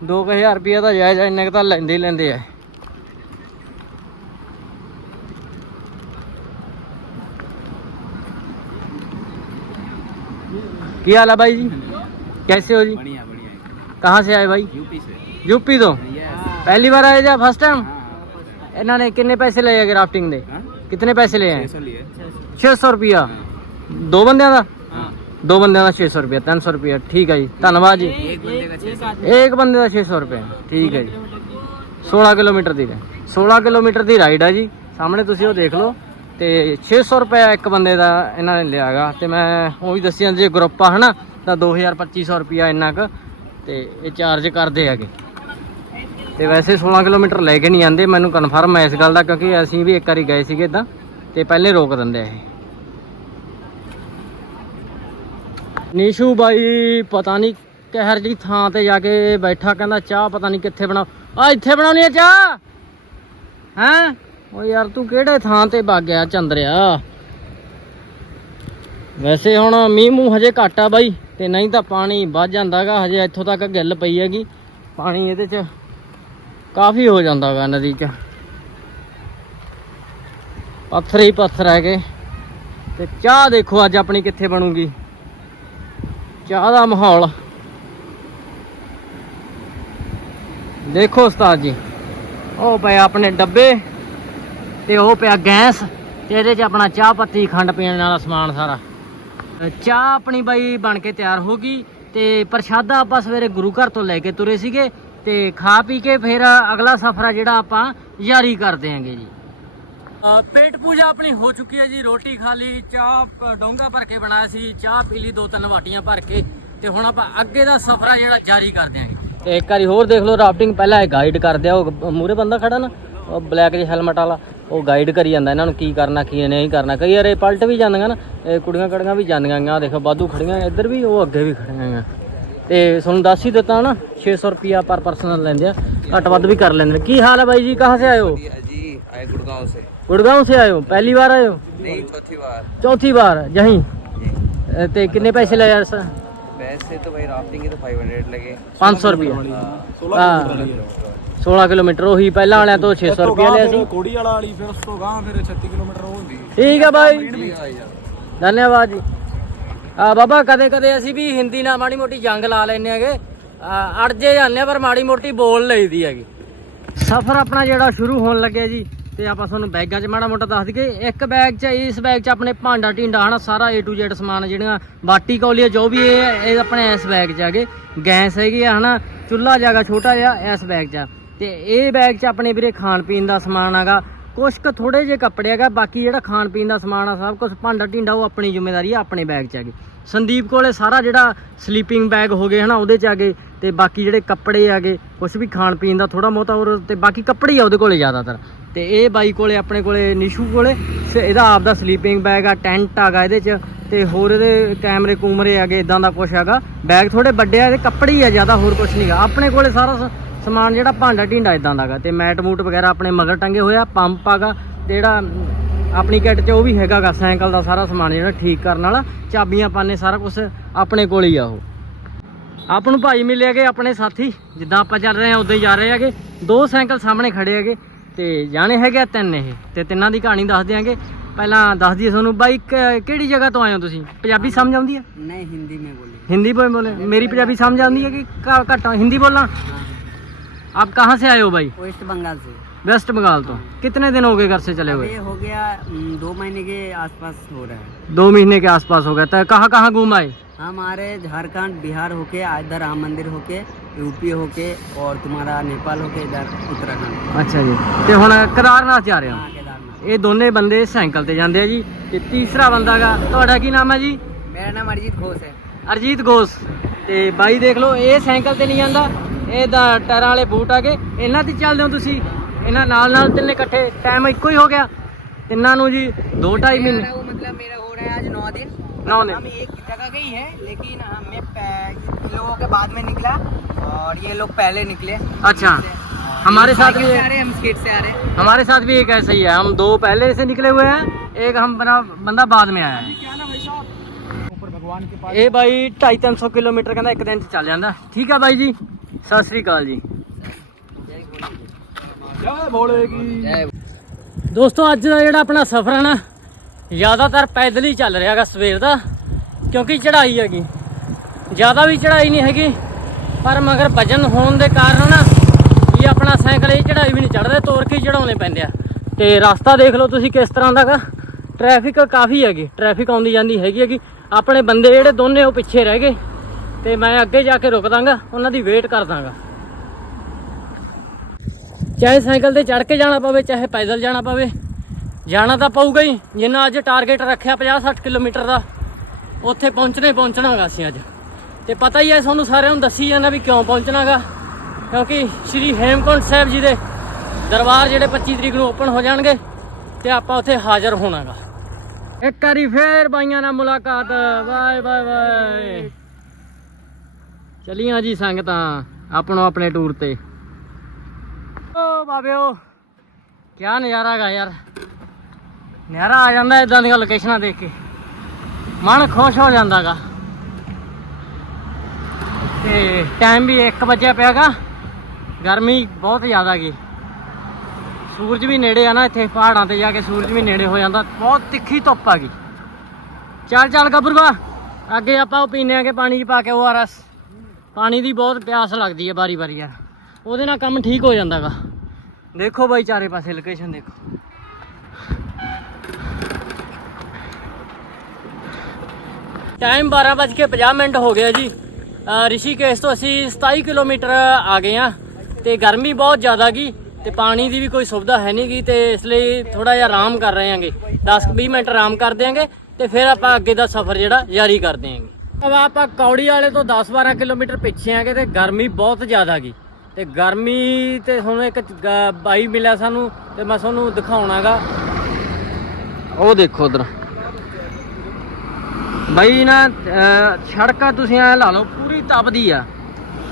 2000 ਰੁਪਿਆ ਤਾਂ ਜਾਇਜ਼ ਆ, ਇੰਨੇ ਕੁ ਤਾਂ ਲੈਂਦੇ ਹੀ ਲੈਂਦੇ ਆ। क्या हाल है भाई जी कैसे हो जी बढ़िया बढ़िया कहाँ से आए भाई यूपी से यूपी तो यस पहली बार आए जा फर्स्ट टाइम हाँ ਇਹਨਾਂ ਨੇ ਕਿੰਨੇ ਪੈਸੇ ਲਏ ਹੈਗੇ ਰਾਫਟਿੰਗ ਦੇ हाँ ਕਿੰਨੇ ਪੈਸੇ ਲਏ ਹੈ छह सौ लिए 600 ਰੁਪਿਆ ਦੋ ਬੰਦਿਆਂ ਦਾ हाँ ਦੋ ਬੰਦਿਆਂ ਦਾ 600 ਰੁਪਿਆ 300 ਰੁਪਿਆ ਠੀਕ ਹੈ ਜੀ ਧੰਨਵਾਦ ਜੀ एक बंदे का छह सौ ਇੱਕ ਬੰਦੇ ਦਾ 600 ਰੁਪਏ ਠੀਕ ਹੈ ਜੀ 16 ਕਿਲੋਮੀਟਰ ਦੀ ਹੈ 16 ਕਿਲੋਮੀਟਰ ਦੀ ਰਾਈਡ ਹੈ ਜੀ ਸਾਹਮਣੇ ਤੁਸੀਂ ਉਹ ਦੇਖ ਲਓ ਤੇ 600 ਰੁਪਏ ਇੱਕ ਬੰਦੇ ਦਾ ਇਹਨਾਂ ਨੇ ਲਿਆਗਾ ਤੇ ਮੈਂ ਉਹ ਵੀ ਦੱਸਿਆ ਜੇ ਗਰੁੱਪ ਆ, ਹਨਾ? ਤਾਂ 2000 2500 ਰੁਪਿਆ ਇੰਨਾ ਕੁ। ਤੇ ਇਹ ਚਾਰਜ ਕਰਦੇ ਹੈਗੇ। ਤੇ ਵੈਸੇ 16 ਕਿਲੋਮੀਟਰ ਲੈ ਕੇ ਨਹੀਂ ਆਂਦੇ, ਮੈਨੂੰ ਕਨਫਰਮ ਹੈ ਇਸ ਗੱਲ ਦਾ, ਕਿਉਂਕਿ ਅਸੀਂ ਵੀ ਇੱਕ ਵਾਰੀ ਗਏ ਸੀਗੇ ਇਦਾਂ, ਤੇ ਪਹਿਲੇ ਰੋਕ ਦਿੰਦੇ ਇਹ। ਨੀਸ਼ੂ ਬਾਈ ਪਤਾ ਨਹੀਂ ਕਹਿਰ ਜੀ ਥਾਂ ਤੇ ਜਾ ਕੇ ਬੈਠਾ, ਕਹਿੰਦਾ ਚਾਹ ਪਤਾ ਨਹੀਂ ਕਿੱਥੇ ਬਣਾ ਆ ਇੱਥੇ ਬਣਾਉਣੀ ਆ ਚਾਹ! ਹੈਂ? ਓ ਯਾਰ ਤੂੰ ਕਿਹੜੇ ਥਾਂ ਤੇ ਵਗ ਗਿਆ ਚੰਦਰਿਆ? ਵੈਸੇ ਹੁਣ ਮੀਂਹ ਮੂੰਹ ਹਜੇ ਘੱਟ ਆ ਬਾਈ, ਤੇ ਨਹੀਂ ਤਾਂ ਪਾਣੀ ਵੱਧ ਜਾਂਦਾਗਾ, ਹਜੇ ਇੱਥੋਂ ਤੱਕ ਗਿੱਲ ਪਈ ਹੈਗੀ। ਪਾਣੀ ਇਹਦੇ ਚ ਕਾਫੀ ਹੋ ਜਾਂਦਾਗਾ ਨਦੀ ਚ। ਪੱਥਰ ਹੀ ਪੱਥਰ ਹੈਗੇ ਤੇ ਚਾਹ ਦੇਖੋ ਅੱਜ ਆਪਣੀ ਕਿੱਥੇ ਬਣੂਗੀ। ਚਾਹ ਦਾ ਮਾਹੌਲ। ਦੇਖੋ ਉਸਤਾਦ ਜੀ। ਉਹ ਪਏ ਆਪਣੇ ਡੱਬੇ। ਤੇ ਉਹ ਪਿਆ ਗੈਸ ਤੇ ਇਹਦੇ 'ਚ ਆਪਣਾ ਚਾਹ ਪੱਤੀ, ਖੰਡ ਪੀਣ ਵਾਲਾ ਸਮਾਨ ਸਾਰਾ। ਚਾਹ ਆਪਣੀ ਬਾਈ ਬਣ ਕੇ ਤਿਆਰ ਹੋ ਗਈ ਤੇ ਪ੍ਰਸ਼ਾਦਾ ਆਪਾਂ ਸਵੇਰੇ ਗੁਰੂ ਘਰ ਤੋਂ ਲੈ ਕੇ ਤੁਰੇ ਸੀਗੇ ਤੇ ਖਾ ਪੀ ਕੇ ਫਿਰ ਅਗਲਾ ਸਫ਼ਰ ਆ ਜਿਹੜਾ ਆਪਾਂ ਜਾਰੀ ਕਰ ਆਂਗੇ ਜੀ। ਪੇਟ ਪੂਜਾ ਆਪਣੀ ਹੋ ਚੁੱਕੀ ਹੈ ਜੀ, ਰੋਟੀ ਖਾ ਲਈ, ਚਾਹ ਡੋਂਗਾ ਭਰ ਕੇ ਬਣਾਇਆ ਸੀ, ਚਾਹ ਪੀ ਲਈ, ਦੋ ਤਿੰਨ ਵਾਟੀਆਂ ਭਰ ਕੇ ਤੇ ਹੁਣ ਆਪਾਂ ਅੱਗੇ ਦਾ ਸਫ਼ਰ ਆ ਜਿਹੜਾ ਜਾਰੀ ਕਰ ਦਿਆਂਗੇ ਤੇ ਇੱਕ ਵਾਰੀ ਹੋਰ ਦੇਖ ਲਓ, ਰਾਫਟਿੰਗ ਪਹਿਲਾਂ ਇਹ ਗਾਈਡ ਕਰਦੇ ਆ, ਉਹ ਮੂਰੇ ਬੰਦਾ ਖੜਾ ਨਾ, ਉਹ ਬਲੈਕ ਜੀ ਹੈਲਮਟ ਵਾਲਾ। ਉਹ ਗਾਈਡ ਕਰੀ ਜਾਂਦਾ ਇਹਨਾਂ ਨੂੰ ਕੀ ਕਰਨਾ ਕੀ ਨਹੀਂ ਕਰਨਾ ਕਈ ਵਾਰ ਇਹ ਪਲਟ ਵੀ ਜਾਂਦੀਆਂ ਨਾ ਇਹ ਕੁੜੀਆਂ ਕੜੀਆਂ ਵੀ ਜਾਂਦੀਆਂ ਗੀਆਂ ਆਹ ਦੇਖੋ ਬਾਦੂ ਖੜੀਆਂ ਇੱਧਰ ਵੀ ਉਹ ਅੱਗੇ ਵੀ ਖੜੀਆਂ ਗੀਆਂ ਤੇ ਤੁਹਾਨੂੰ ਦੱਸ ਹੀ ਦਿੱਤਾ ਨਾ 600 ਰੁਪਿਆ ਪਰ ਪਰਸਨ ਲੈਂਦੇ ਆ ਘੱਟ ਵੱਧ ਵੀ ਕਰ ਲੈਂਦੇ ਨੇ ਕੀ ਹਾਲ ਹੈ ਬਾਈ ਜੀ ਕਹਾਂ ਸੇ ਆਏ ਹੋ जी आए गुड़गांव से गुड़गांव से आए हो पहली बार आए हो नहीं चौथी बार चौथी बार यहीं अ, ते कितने पैसे लगे यार सर वैसे तो भाई राफ्टिंग के तो 500 लगे 500 ਰੁਪਏ ਹਾਂ 16 ਕਿਲੋਮੀਟਰ ਉਹੀ ਪਹਿਲਾਂ ਵਾਲਿਆਂ ਤੋਂ 600 ਰੁਪਏ ਲਿਆ ਸੀ। ਕੋੜੀ ਵਾਲਾ ਵਾਲੀ ਫਿਰ ਉਸ ਤੋਂ ਗਾਂ ਫਿਰ 36 ਕਿਲੋਮੀਟਰ ਉਹ ਹੁੰਦੀ। ਠੀਕ ਹੈ ਬਾਈ। ਧੰਨਵਾਦ ਜੀ। ਆ ਬਾਬਾ ਕਦੇ ਕਦੇ ਅਸੀਂ ਵੀ ਹਿੰਦੀ ਨਾਲ ਮਾੜੀ ਮੋਟੀ ਜੰਗ ਲਾ ਲੈਨੇ ਹੈਗੇ। ਆ, ਅੜ ਜੇ ਜਾਂਦੇ ਆ ਪਰ ਮਾੜੀ ਮੋਟੀ ਬੋਲ ਲਈਦੀ ਹੈਗੀ। ਸਫ਼ਰ ਆਪਣਾ ਜਿਹੜਾ ਸ਼ੁਰੂ ਹੋਣ ਲੱਗਿਆ ਜੀ ਤੇ ਆਪਾਂ ਤੁਹਾਨੂੰ ਬੈਗਾਂ 'ਚ ਮਾੜਾ ਮੋਟਾ ਦੱਸ ਦਈਏ ਇੱਕ ਬੈਗ 'ਚ ਇਸ ਬੈਗ 'ਚ ਆਪਣੇ ਭਾਂਡਾ ਢੀਂਡਾ ਹਨਾ ਸਾਰਾ A to Z ਸਮਾਨ ਜਿਹੜੀਆਂ ਬਾਟੀ ਕੌਲੀਆਂ ਜੋ ਵੀ ਇਹ ਇਹ ਆਪਣੇ ਇਸ ਬੈਗ 'ਚ ਆਗੇ ਗੈਸ ਹੈਗੀ ਆ ਹਨਾ ਚੁੱਲ੍ਹਾ ਜਾਗਾ ਛੋਟਾ ਜਿਹਾ ਇਸ ਬੈਗ 'ਚ। ਆ। ਤੇ ਇਹ ਬੈਗ 'ਚ ਆਪਣੇ ਵੀਰੇ ਖਾਣ ਪੀਣ ਦਾ ਸਮਾਨ ਹੈਗਾ। ਕੁਛ ਕੁ ਥੋੜੇ ਜਿਹੇ ਕੱਪੜੇ ਹੈਗਾ, ਬਾਕੀ ਜਿਹੜਾ ਖਾਣ ਪੀਣ ਦਾ ਸਮਾਨ ਆ, ਸਭ ਕੁਝ ਭਾਂਡਾ ਢੀਂਡਾ, ਉਹ ਆਪਣੀ ਜ਼ਿੰਮੇਵਾਰੀ ਆ, ਆਪਣੇ ਬੈਗ 'ਚ ਆਗੇ ਸੰਦੀਪ ਕੋਲੇ ਸਾਰਾ ਜਿਹੜਾ ਸਲੀਪਿੰਗ ਬੈਗ ਹੋ ਗਏ ਹਨਾ, ਉਹਦੇ 'ਚ ਆਗੇ ਤੇ ਬਾਕੀ ਜਿਹੜੇ ਕੱਪੜੇ ਹੈਗੇ ਕੁਝ ਵੀ ਖਾਣ ਪੀਣ ਦਾ ਥੋੜਾ ਮੋਤਾ ਹੋਰ, ਤੇ ਬਾਕੀ ਕੱਪੜੇ ਹੀ ਆ ਉਹਦੇ ਕੋਲੇ ਜ਼ਿਆਦਾਤਰ। ਤੇ ਇਹ ਬਾਈ ਕੋਲੇ, ਆਪਣੇ ਕੋਲੇ ਨਿਸ਼ੂ ਕੋਲੇ ਸ- ਇਹਦਾ ਆਪ ਦਾ ਸਲੀਪਿੰਗ ਬੈਗ ਆ, ਟੈਂਟ ਆਗਾ ਇਹਦੇ 'ਚ, ਤੇ ਹੋਰ ਇਹਦੇ ਕੈਮਰੇ ਕੂਮਰੇ ਹੈਗੇ ਇਦਾਂ ਦਾ ਕੁਝ ਹੈਗਾ। ਬੈਗ ਥੋੜੇ ਵੱਡੇ ਆ, ਇਹਦੇ ਕੱਪੜੇ ਹੀ ਆ, ਜ਼ਿਆਦਾ ਹੋਰ ਕੁਝ ਨਹੀਂਗਾ ਆਪਣੇ ਕੋਲੇ ਸਾਰਾ ਸਮਾਨ ਜਿਹੜਾ ਭਾਂਡਾ ਢਿੰਡਾ ਇਦਾਂ ਦਾਗਾ ਤੇ ਮੈਟ ਮੂਟ ਵਗੈਰਾ ਆਪਣੇ ਮਗਰ ਟੰਗੇ ਹੋਇਆ ਪੰਪ ਆਗਾ ਤੇ ਜਿਹੜਾ ਆਪਣੀ ਕਿੱਟ 'ਚ ਉਹ ਵੀ ਹੈਗਾਗਾ ਸਾਈਕਲ ਦਾ ਸਾਰਾ ਸਮਾਨ ਜਿਹੜਾ ਠੀਕ ਕਰਨ ਵਾਲਾ ਚਾਬੀਆਂ ਪਾਨੇ ਸਾਰਾ ਕੁਝ ਆਪਣੇ ਕੋਲ ਹੀ ਆ ਉਹ। ਆਪ ਨੂੰ ਭਾਈ ਮਿਲਿਆ ਹੈਗੇ ਆਪਣੇ ਸਾਥੀ ਜਿੱਦਾਂ ਆਪਾਂ ਚੱਲ ਰਹੇ ਆ ਉਦਾਂ ਹੀ ਜਾ ਰਹੇ ਹੈਗੇ। ਦੋ ਸਾਈਕਲ ਸਾਹਮਣੇ ਖੜੇ ਹੈਗੇ ਤੇ ਜਾਣੇ ਹੈਗੇ ਆ ਤਿੰਨ ਇਹ ਤੇ ਤਿੰਨਾਂ ਦੀ ਕਹਾਣੀ ਦੱਸ ਦਿਆਂਗੇ। ਪਹਿਲਾਂ ਦੱਸ ਦਈਏ ਤੁਹਾਨੂੰ ਬਾਈ ਕਿਹੜੀ ਜਗ੍ਹਾ ਤੋਂ ਆਏ ਹੋ ਤੁਸੀਂ? ਪੰਜਾਬੀ ਸਮਝ ਆਉਂਦੀ ਆ ਨਹੀਂ ਹਿੰਦੀ ਮੈਂ ਬੋਲੀ। ਹਿੰਦੀ ਬੋਲੇ। ਮੇਰੀ ਪੰਜਾਬੀ ਸਮਝ ਆਉਂਦੀ ਹੈ ਕਿ ਘੱਟ ਹਿੰਦੀ ਬੋਲਾਂ? आप कहाँ से आए हो भाई वेस्ट बंगाल से वेस्ट बंगाल तो कितने दिन हो गए घर से चले हुए ये हो गया दो महीने के आसपास हो रहा है दो महीने के आसपास हो गया था कहाँ कहाँ घूम आए हम आ रहे झारखंड बिहार होके इधर राम मंदिर होके यूपी होके और तुम्हारा नेपाल होके इधर उत्तराखंड ਅੱਛਾ ਜੀ ਤੇ ਹੁਣ ਕਰਾਰਨਾਥ ਜਾ ਰਹੇ ਹਾਂ ਹਾਂ केदारनाथ ਇਹ ਦੋਨੇ ਬੰਦੇ ਸਾਈਕਲ ਤੇ ਜਾਂਦੇ ਆ ਜੀ ਤੇ ਤੀਸਰਾ ਬੰਦਾਗਾ ਤੁਹਾਡਾ ਕੀ ਨਾਮ ਹੈ ਜੀ मेरा नाम अरिजीत घोष है ਅਰਜੀਤ ਗੋਸ ਤੇ ਬਾਈ ਦੇਖ ਲਓ ਇਹ ਸਾਈਕਲ ਤੇ ਨਹੀਂ ਜਾਂਦਾ ਇਹ ਦਾ ਟਾਇਰਾਂ ਵਾਲੇ ਬੂਟ ਆ ਗਏ ਇਹਨਾਂ ਤੇ ਚੱਲਦੇ ਹੋ ਤੁਸੀਂ ਇਹਨਾਂ ਨਾਲ ਨਾਲ ਤਿੰਨੇ ਇਕੱਠੇ ਟਾਈਮ ਇੱਕੋ ਹੀ ਹੋ ਗਿਆ ਤਿੰਨਾਂ ਨੂੰ ਜੀ 2 2.5 ਮਹੀਨੇ वो मतलब मेरा हो रहा है आज नौ दिन नौ दिन। हम एक जगह गई है लेकिन हमें पै- इन लोगों के बाद में निकला और ये लोग पहले निकले अच्छा हमारे साथ भी साइकिल से आ रहे हैं, हम स्पीड से आ रहे हैं हमारे साथ भी एक ऐसा ही है हम दो पहले से निकले हुए हैं एक हम बना बंदा बाद में आया है क्या ना भाई साहब ऊपर भगवान के पास ਇਹ ਬਾਈ 250 ਕਿਲੋਮੀਟਰ ਕਹਿੰਦਾ ਇੱਕ ਦਿਨ ਚ ਚੱਲ ਜਾਂਦਾ ਠੀਕ ਆ ਬਾਈ ਜੀ ਸਤਿ ਸ੍ਰੀ ਅਕਾਲ ਜੀ। ਜੈ ਬੋਲੇਗੀ ਦੋਸਤੋ, ਅੱਜ ਦਾ ਜਿਹੜਾ ਆਪਣਾ ਸਫ਼ਰ ਹੈ ਨਾ, ਜ਼ਿਆਦਾਤਰ ਪੈਦਲ ਹੀ ਚੱਲ ਰਿਹਾ ਰਿਹਾਗਾ ਸਵੇਰ ਦਾ, ਕਿਉਂਕਿ ਚੜ੍ਹਾਈ ਹੈਗੀ। ਜ਼ਿਆਦਾ ਵੀ ਚੜ੍ਹਾਈ ਨਹੀਂ ਹੈਗੀ, ਪਰ ਮਗਰ ਵਜਨ ਹੋਣ ਦੇ ਕਾਰਨ ਨਾ, ਇਹ ਆਪਣਾ ਸਾਈਕਲ ਇਹ ਚੜ੍ਹਾਈ ਵੀ ਨਹੀਂ ਚੜ੍ਹਦੇ, ਤੋਰ ਕੇ ਹੀ ਚੜਾਉਣੇ ਪੈਂਦੇ ਆ। ਤੇ ਰਸਤਾ ਦੇਖ ਲਓ ਤੁਸੀਂ ਕਿਸ ਤਰ੍ਹਾਂ ਦਾ ਦਾਗਾ ਟ੍ਰੈਫਿਕ ਕਾਫੀ ਹੈਗੀ, ਟ੍ਰੈਫਿਕ ਆਉਂਦੀ ਜਾਂਦੀ ਹੈਗੀ ਹੈਗੀ। ਆਪਣੇ ਬੰਦੇ ਜਿਹੜੇ ਦੋਨੇ ਉਹ ਪਿੱਛੇ ਰਹਿ ਗਏ। ਤੇ ਮੈਂ ਅੱਗੇ ਜਾ ਕੇ ਰੁਕ ਦਾਂਗਾ ਉਹਨਾਂ ਦੀ ਵੇਟ ਕਰ ਦਾਂਗਾ ਚਾਹੇ ਸਾਈਕਲ ਤੇ ਚੜ ਕੇ ਜਾਣਾ ਪਵੇ, ਚਾਹੇ ਪੈਦਲ ਜਾਣਾ ਪਵੇ, ਜਾਣਾ ਤਾਂ ਪਊਗਾ ਹੀ। ਜਿੰਨਾ ਅੱਜ ਟਾਰਗੇਟ ਰੱਖਿਆ 50-60 ਕਿਲੋਮੀਟਰ ਦਾ, ਉੱਥੇ ਪਹੁੰਚਣਾ ਹੀ ਪਹੁੰਚਣਾਗਾ ਅਸੀਂ ਅੱਜ। ਤੇ ਪਤਾ ਹੀ ਹੈ, ਤੁਹਾਨੂੰ ਸਾਰਿਆਂ ਨੂੰ ਦੱਸੀ ਜਾਂਦਾ ਵੀ ਕਿਉਂ ਪਹੁੰਚਣਾਗਾ। ਕਿਉਂਕਿ ਸ਼੍ਰੀ ਹੇਮਕੁੰਟ ਸਾਹਿਬ ਜੀ ਦੇ ਦਰਬਾਰ ਜਿਹੜੇ 25 ਤਰੀਕ ਨੂੰ ਓਪਨ ਹੋ ਜਾਣਗੇ, ਤੇ ਆਪਾਂ ਉੱਥੇ ਹਾਜ਼ਰ ਹੋਣਾਗਾ। ਇੱਕ ਵਾਰੀ ਫੇਰ ਬਾਈਆਂ ਨਾਲ ਮੁਲਾਕਾਤ। ਬਾਏ ਬਾਏ ਬਾਏ ਚਲੀਆਂ ਜੀ ਸੰਗਤਾਂ ਆਪਣੋ ਆਪਣੇ ਟੂਰ ਤੇ। ਓ ਬਾਬਿਓ ਕੀ ਨਜ਼ਾਰਾ ਹੈਗਾ ਯਾਰ। ਨਜ਼ਾਰਾ ਆ ਜਾਂਦਾ ਇਦਾਂ ਦੀਆਂ ਲੋਕੇਸ਼ਨਾਂ ਦੇਖ ਕੇ। ਮਨ ਖੁਸ਼ ਹੋ ਜਾਂਦਾਗਾ। ਤੇ ਟਾਈਮ ਵੀ 1 ਵਜੇ ਪਿਆਗਾ। ਗਰਮੀ ਬਹੁਤ ਜ਼ਿਆਦਾ ਗਈ ਸੂਰਜ ਵੀ ਨੇੜੇ ਆ ਨਾ ਇੱਥੇ, ਪਹਾੜਾਂ ਤੇ ਜਾ ਕੇ ਸੂਰਜ ਵੀ ਨੇੜੇ ਹੋ ਜਾਂਦਾ। ਬਹੁਤ ਤਿੱਖੀ ਧੁੱਪ ਆ ਗਈ ਚੱਲ ਚੱਲ ਗੱਭਰੂਆ ਅੱਗੇ ਆਪਾਂ ਉਹ ਪੀਨੇ ਆਗੇ ਪਾਣੀ 'ਚ ਪਾ ਕੇ ਓਆਰਐਸ ਪਾਣੀ ਦੀ ਬਹੁਤ ਪਿਆਸ ਲੱਗਦੀ ਹੈ ਬਾਰੀ ਬਾਰੀ ਯਾਰ। ਉਹਦੇ ਨਾਲ ਕੰਮ ਠੀਕ ਹੋ ਜਾਂਦਾਗਾ। ਦੇਖੋ ਬਾਈ ਚਾਰੇ ਪਾਸੇ ਲੋਕੇਸ਼ਨ ਦੇਖੋ। ਟਾਈਮ 12:50 ਮਿੰਟ ਹੋ ਗਿਆ ਜੀ। ਰਿਸ਼ੀਕੇਸ਼ ਤੋਂ ਅਸੀਂ 27 ਕਿਲੋਮੀਟਰ ਆ ਗਏ ਆ ਤੇ ਗਰਮੀ ਬਹੁਤ ਜ਼ਿਆਦਾ ਗਈ ਤੇ ਪਾਣੀ ਦੀ ਵੀ ਕੋਈ ਸੁਵਿਧਾ ਹੈ ਨਹੀਂ ਗੀ ਤੇ ਇਸ ਲਈ ਥੋੜਾ ਜਿਹਾ ਆਰਾਮ ਕਰ ਰਹੇ ਹਾਂਗੇ। 10-20 ਮਿੰਟ ਆਰਾਮ ਕਰ ਦਿਆਂਗੇ ਤੇ ਫਿਰ ਆਪਾਂ ਅੱਗੇ ਦਾ ਸਫ਼ਰ ਜਿਹੜਾ ਜਾਰੀ ਕਰ ਦਿਆਂਗੇ। अब ਆਪਾਂ ਕੌੜੀ ਵਾਲੇ ਤੋਂ 10-12 ਕਿਲੋਮੀਟਰ ਪਿੱਛੇ ਆਂਗੇ ਤੇ ਗਰਮੀ ਬਹੁਤ ਜ਼ਿਆਦਾ ਗਈ ਤੇ ਗਰਮੀ ਤੇ ਹੁਣ ਇੱਕ ਗ- ਬਾਈ ਮਿਲਿਆ ਸਾਨੂੰ ਤੇ ਮੈਂ ਤੁਹਾਨੂੰ ਦਿਖਾਉਣਾਗਾ। ਉਹ ਦੇਖੋ ਉਧਰ। ਬਾਈ ਨਾ ਸੜਕਾਂ ਤੁਸੀਂ ਐ ਲਾ ਲਓ, ਪੂਰੀ ਤਪਦੀ ਆ।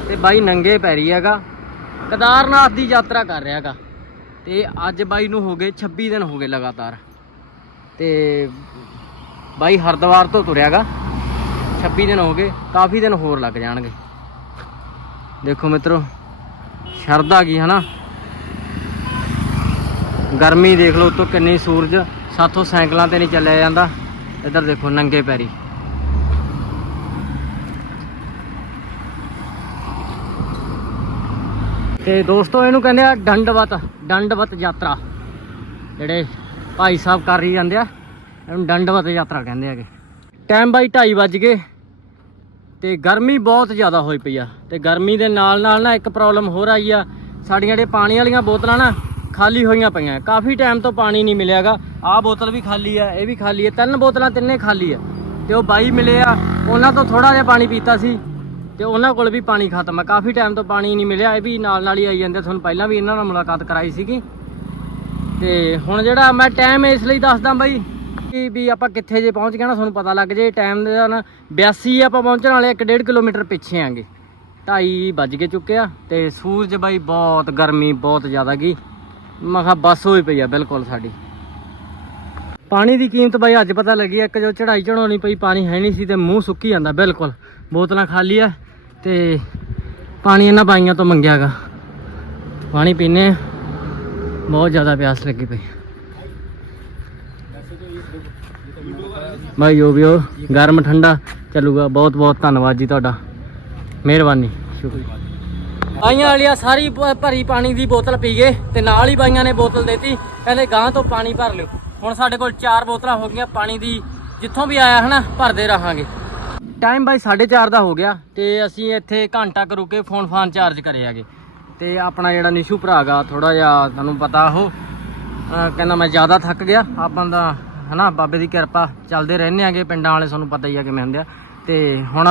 ਤੇ ਬਾਈ ਨੰਗੇ ਪੈਰੀ ਹੈਗਾ। ਕੇਦਾਰਨਾਥ ਦੀ ਯਾਤਰਾ ਕਰ ਰਿਹਾ ਹੈਗਾ। ਤੇ ਅੱਜ ਬਾਈ ਨੂੰ ਹੋ ਗਏ 26 ਦਿਨ ਹੋ ਗਏ ਲਗਾਤਾਰ। ਤੇ ਬਾਈ ਹਰਿਦੁਆਰ ਤੋਂ ਤੁਰਿਆਗਾ 26 ਦਿਨ ਹੋ ਗਏ, ਕਾਫੀ ਦਿਨ ਹੋਰ ਲੱਗ ਜਾਣਗੇ। ਦੇਖੋ ਮਿੱਤਰੋ, ਸ਼ਰਧਾ ਕੀ, ਹਨਾ? ਗਰਮੀ ਦੇਖ ਲਓ ਉੱਤੋਂ ਕਿੰਨੀ ਸੂਰਜ, ਸਾਥੋਂ ਸਾਈਕਲਾਂ ਤੇ ਨਹੀਂ ਚੱਲਿਆ ਜਾਂਦਾ। ਇੱਧਰ ਦੇਖੋ, ਨੰਗੇ ਪੈਰੀ। ਤੇ ਦੋਸਤੋ, ਇਹਨੂੰ ਕਹਿੰਦੇ ਆ ਡੰਡਵਤ ਡੰਡਵਤ ਯਾਤਰਾ। ਜਿਹੜੇ ਭਾਈ ਸਾਹਿਬ ਕਰ ਰਹੀ ਜਾਂਦੇ ਆ, ਇਹਨੂੰ ਡੰਡਵਤ ਯਾਤਰਾ ਕਹਿੰਦੇ ਹੈਗੇ। ਟਾਈਮ ਬਾਈ 2:30 ਵੱਜ ਗਏ ਤੇ ਗਰਮੀ ਬਹੁਤ ਜ਼ਿਆਦਾ ਹੋਈ ਪਈ ਆ ਤੇ ਗਰਮੀ ਦੇ ਨਾਲ ਨਾਲ ਨਾ ਇੱਕ ਪ੍ਰੋਬਲਮ ਹੋਰ ਆਈ ਆ। ਸਾਡੀਆਂ ਜਿਹੜੇ ਪਾਣੀ ਵਾਲੀਆਂ ਬੋਤਲਾਂ ਨਾ ਖਾਲੀ ਹੋਈਆਂ ਪਈਆਂ। ਕਾਫੀ ਟਾਈਮ ਤੋਂ ਪਾਣੀ ਨਹੀਂ ਮਿਲਿਆਗਾ। ਆਹ ਬੋਤਲ ਵੀ ਖਾਲੀ ਆ, ਇਹ ਵੀ ਖਾਲੀ ਆ। ਤਿੰਨ ਬੋਤਲਾਂ ਤਿੰਨੇ ਖਾਲੀ ਆ। ਤੇ ਉਹ ਬਾਈ ਮਿਲੇ ਆ, ਉਹਨਾਂ ਤੋਂ ਥੋੜਾ ਜਿਹਾ ਪਾਣੀ ਪੀਤਾ ਸੀ ਤੇ ਉਹਨਾਂ ਕੋਲ ਵੀ ਪਾਣੀ ਖਤਮ ਆ। ਕਾਫੀ ਟਾਈਮ ਤੋਂ ਪਾਣੀ ਨਹੀਂ ਮਿਲਿਆ, ਇਹ ਵੀ ਨਾਲ ਨਾਲ ਹੀ ਆਈ ਜਾਂਦੇ। ਤੁਹਾਨੂੰ ਪਹਿਲਾਂ ਵੀ ਇਹਨਾਂ ਨਾਲ ਮੁਲਾਕਾਤ ਕਰਾਈ ਸੀਗੀ। ਤੇ ਹੁਣ ਜਿਹੜਾ ਮੈਂ ਟਾਈਮ ਇਸ ਲਈ ਦੱਸਦਾ ਬਾਈ ਕਿ ਵੀ ਆਪਾਂ ਕਿੱਥੇ ਜੇ ਪਹੁੰਚ ਗਏ ਨਾ, ਤੁਹਾਨੂੰ ਪਤਾ ਲੱਗ ਜੇ ਟਾਈਮ ਦਾ ਨਾ 82 ਆਪਾਂ ਪਹੁੰਚਣ ਵਾਲੇ 1.5 ਕਿਲੋਮੀਟਰ ਪਿੱਛੇ ਆਂਗੇ। 2:30 ਵੱਜ ਕੇ ਚੁੱਕਿਆ ਆ, ਤੇ ਸੂਰਜ ਬਾਈ ਬਹੁਤ ਗਰਮੀ, ਬਹੁਤ ਜ਼ਿਆਦਾ ਗਈ ਮੈਂ ਕਿਹਾ ਬੱਸ ਹੋਈ ਪਈ ਆ, ਬਿਲਕੁਲ ਸਾਡੀ। ਪਾਣੀ ਦੀ ਕੀਮਤ ਬਾਈ ਅੱਜ ਪਤਾ ਲੱਗੀ ਇੱਕ ਜੋ ਚੜਾਈ ਚੜਾਉਣੀ ਪਈ, ਪਾਣੀ ਹੈ ਨਹੀਂ ਸੀ ਤੇ ਮੂੰਹ ਸੁੱਕੀ ਜਾਂਦਾ, ਬਿਲਕੁਲ। ਬੋਤਲਾਂ ਖਾਲੀ ਆ, ਤੇ ਪਾਣੀ ਇਹਨਾਂ ਬਾਈਆਂ ਤੋਂ ਮੰਗਿਆਗਾ ਪਾਣੀ ਪੀਨੇ ਆ, ਬਹੁਤ ਜ਼ਿਆਦਾ ਪਿਆਸ ਲੱਗੀ ਪਈ। ਭਾਈ ਜੋ ਵੀ ਹੋ, ਗਰਮ ਠੰਡਾ ਚੱਲੂਗਾ। ਬਹੁਤ ਬਹੁਤ ਧੰਨਵਾਦ ਜੀ ਤੁਹਾਡਾ। ਮਿਹਰਬਾਨੀ। ਸ਼ੁਕਰੀਆ। ਬਾਈਆਂ ਵਾਲੀਆਂ ਸਾਰੀ ਭਰੀ ਪਾਣੀ ਦੀ ਬੋਤਲ ਪੀ ਗਏ ਤੇ ਨਾਲ ਹੀ ਬਾਈਆਂ ਨੇ ਬੋਤਲ ਦੇਤੀ। ਕਹਿੰਦੇ ਗਾਂ ਤੋਂ ਪਾਣੀ ਭਰ ਲਿਓ। ਹੁਣ ਸਾਡੇ ਕੋਲ ਚਾਰ ਬੋਤਲਾਂ ਹੋ ਗਈਆਂ। ਪਾਣੀ ਦੀ ਜਿੱਥੋਂ ਵੀ ਆਇਆ ਹਨਾ, ਭਰਦੇ ਰਹਾਂਗੇ। ਟਾਈਮ ਬਾਈ 4:30 ਦਾ ਹੋ ਗਿਆ ਤੇ ਅਸੀਂ ਇੱਥੇ ਘੰਟਾ ਕੁ ਰੁਕੇ, ਫੋਨ ਫਾਨ ਚਾਰਜ ਕਰੇ ਆਗੇ ਤੇ ਆਪਣਾ ਜਿਹੜਾ ਨਿਸ਼ੂ ਭਰਾ ਗਾ ਥੋੜਾ ਜਿਹਾ ਤੁਹਾਨੂੰ ਪਤਾ ਉਹ ਕਹਿੰਦਾ ਮੈਂ ਜ਼ਿਆਦਾ ਥੱਕ ਗਿਆ। ਆਪਾਂ ਦਾ ਹਨਾ, ਬਾਬੇ ਦੀ ਕਿਰਪਾ ਚੱਲਦੇ ਰਹਿੰਦੇ ਆਗੇ, ਪਿੰਡਾਂ ਵਾਲੇ ਤੁਹਾਨੂੰ ਪਤਾ ਹੀ ਆ ਕਿਵੇਂ ਹੁੰਦੇ ਆ। ਤੇ ਹੁਣ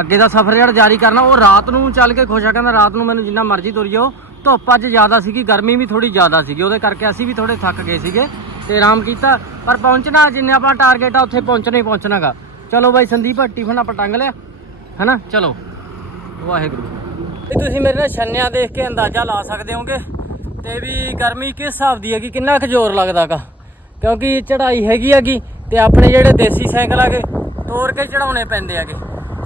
ਅੱਗੇ ਦਾ ਸਫ਼ਰ ਜਿਹੜਾ ਜਾਰੀ ਕਰਨਾ, ਉਹ ਰਾਤ ਨੂੰ ਚੱਲ ਕੇ ਖੁਸ਼ ਆ, ਕਹਿੰਦਾ ਰਾਤ ਨੂੰ ਮੈਨੂੰ ਜਿੰਨਾ ਮਰਜ਼ੀ ਤੁਰ ਜਾਓ। ਧੁੱਪ ਅੱਜ ਜ਼ਿਆਦਾ ਸੀਗੀ, ਗਰਮੀ ਵੀ ਥੋੜੀ ਜ਼ਿਆਦਾ ਸੀਗੀ, ਉਹਦੇ ਕਰਕੇ ਅਸੀਂ ਵੀ ਥੋੜੇ ਥੱਕ ਗਏ ਸੀਗੇ ਤੇ ਆਰਾਮ ਕੀਤਾ। ਪਰ ਪਹੁੰਚਣਾ, ਜਿੰਨੇ ਆਪਾਂ ਟਾਰਗੇਟ ਆ, ਉੱਥੇ ਪਹੁੰਚਣਾ ਹੀ ਪਹੁੰਚਣਾਗਾ ਚਲੋ ਬਾਈ, ਸੰਦੀਪ ਟਿਫਨ ਆਪਾਂ ਟੰਗ ਲਿਆ। ਹਨਾ? ਚਲੋ। ਵਾਹਿਗੁਰੂ। ਇਹ ਤੁਸੀਂ ਮੇਰੇ ਨਾਲ ਛੰਨਿਆ ਦੇਖ ਕੇ ਅੰਦਾਜ਼ਾ ਲਾ ਸਕਦੇ ਹੋਗੇ, ਤੇ ਵੀ ਗਰਮੀ ਕਿਸ ਹਿਸਾਬ ਦੀ ਹੈਗੀ, ਕਿੰਨਾ ਕੁ ਜ਼ੋਰ ਲੱਗਦਾਗਾ? ਕਿਉਂਕਿ ਚੜਾਈ ਹੈਗੀ ਹੈਗੀ ਤੇ ਆਪਣੇ ਜਿਹੜੇ ਦੇਸੀ ਸਾਈਕਲ ਆਗੇ ਤੋੜ ਕੇ ਚੜਾਉਣੇ ਪੈਂਦੇ ਹੈਗੇ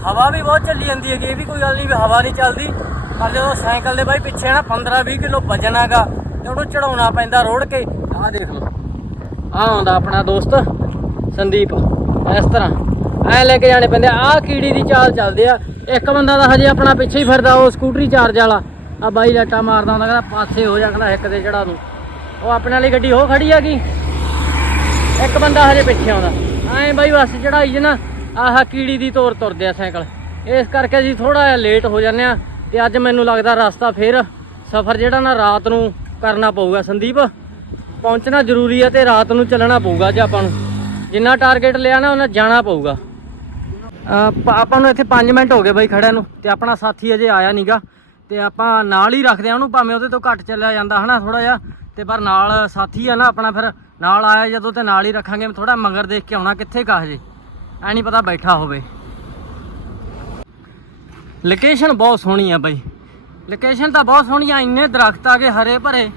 ਹਵਾ ਵੀ ਬਹੁਤ ਚੱਲੀ ਜਾਂਦੀ ਹੈਗੀ, ਇਹ ਵੀ ਕੋਈ ਗੱਲ ਨਹੀਂ ਵੀ ਹਵਾ ਨਹੀਂ ਚੱਲਦੀ। ਪਰ ਜਦੋਂ ਸਾਈਕਲ ਦੇ ਬਾਈ ਪਿੱਛੇ ਨਾ 15 20 ਕਿਲੋ ਵਜਨ ਹੈਗਾ, ਤੇ ਉਹਨੂੰ ਚੜਾਉਣਾ ਪੈਂਦਾ ਰੋੜ ਕੇ। ਆਹ ਦੇਖ ਲਓ। ਆਹ ਆਉਂਦਾ ਆਪਣਾ ਦੋਸਤ, ਸੰਦੀਪ। ਇਸ ਤਰ੍ਹਾਂ। ਐ ਲੈ ਕੇ ਜਾਣੇ ਪੈਂਦੇ ਆਹ ਕੀੜੀ ਦੀ ਚਾਲ ਚੱਲਦੇ ਆ। ਇੱਕ ਬੰਦਾ ਤਾਂ ਹਜੇ ਆਪਣਾ ਪਿੱਛੇ ਹੀ ਫਿਰਦਾ, ਉਹ ਸਕੂਟਰੀ ਚਾਰਜ ਵਾਲਾ। ਆ ਬਾਈ ਲੱਟਾ ਮਾਰਦਾ ਹੁੰਦਾ, ਕਹਿੰਦਾ ਪਾਸੇ ਹੋ ਜਾ, ਕਹਿੰਦਾ ਇੱਕ ਤੇ ਚੜਾ ਦੂੰ। ਉਹ ਆਪਣੇ ਵਾਲੀ ਗੱਡੀ ਉਹ ਖੜੀ ਹੈਗੀ? ਇੱਕ ਬੰਦਾ ਹਜੇ ਪਿੱਛੇ ਆਉਂਦਾ। ਐਂ ਬਾਈ ਬੱਸ ਚੜਾਈ 'ਚ ਨਾ, ਆਹ ਕੀੜੀ ਦੀ ਤੋਰ ਤੁਰਦੇ ਆ ਸਾਈਕਲ। ਇਸ ਕਰਕੇ ਅਸੀਂ ਥੋੜਾ ਜਿਹਾ ਲੇਟ ਹੋ ਜਾਂਦੇ ਆ ਤੇ ਅੱਜ ਮੈਨੂੰ ਲੱਗਦਾ ਰਸਤਾ ਫੇਰ ਸਫ਼ਰ ਜਿਹੜਾ ਨਾ ਰਾਤ ਨੂੰ ਕਰਨਾ ਪਊਗਾ। ਸੰਦੀਪ, ਪਹੁੰਚਣਾ ਜ਼ਰੂਰੀ ਹੈ ਤੇ ਰਾਤ ਨੂੰ ਚੱਲਣਾ ਪਊਗਾ ਅੱਜ ਆਪਾਂ ਨੂੰ। ਜਿੰਨਾ ਟਾਰਗੇਟ ਲਿਆ ਨਾ, ਉਹਨਾਂ ਜਾਣਾ ਪਊਗਾ। ਆਪਾਂ ਨੂੰ ਇੱਥੇ 5 ਮਿੰਟ ਹੋ ਗਏ ਬਾਈ ਖੜਿਆਂ ਨੂੰ ਤੇ ਆਪਣਾ ਸਾਥੀ ਅਜੇ ਆਇਆ ਨਹੀਂਗਾ ਤੇ ਆਪਾਂ ਨਾਲ ਹੀ ਰੱਖਦੇ ਆ ਉਹਨੂੰ, ਭਾਵੇਂ ਉਹਦੇ ਤੋਂ ਘੱਟ ਚੱਲਿਆ ਜਾਂਦਾ ਹਨਾ ਥੋੜਾ ਜਿਹਾ। ਤੇ ਪਰ ਨਾਲ ਸਾਥੀ ਆ ਨਾ ਆਪਣਾ ਫਿਰ। ਨਾਲ ਆਇਆ ਜਦੋਂ ਤੇ ਨਾਲ ਹੀ ਰੱਖਾਂਗੇ ਥੋੜਾ ਮਗਰ ਦੇਖ ਕੇ ਆਉਣਾ ਕਿੱਥੇ ਕਾ ਜੇ ਐ ਨਹੀਂ ਪਤਾ ਬੈਠਾ ਹੋਵੇ। ਲੋਕੇਸ਼ਨ ਬਹੁਤ ਸੋਹਣੀ ਆ ਬਾਈ। ਲੋਕੇਸ਼ਨ ਤਾਂ ਬਹੁਤ ਸੋਹਣੀ ਆ, ਇੰਨੇ ਦਰਖਤ ਆ ਗਏ ਹਰੇ ਭਰੇ।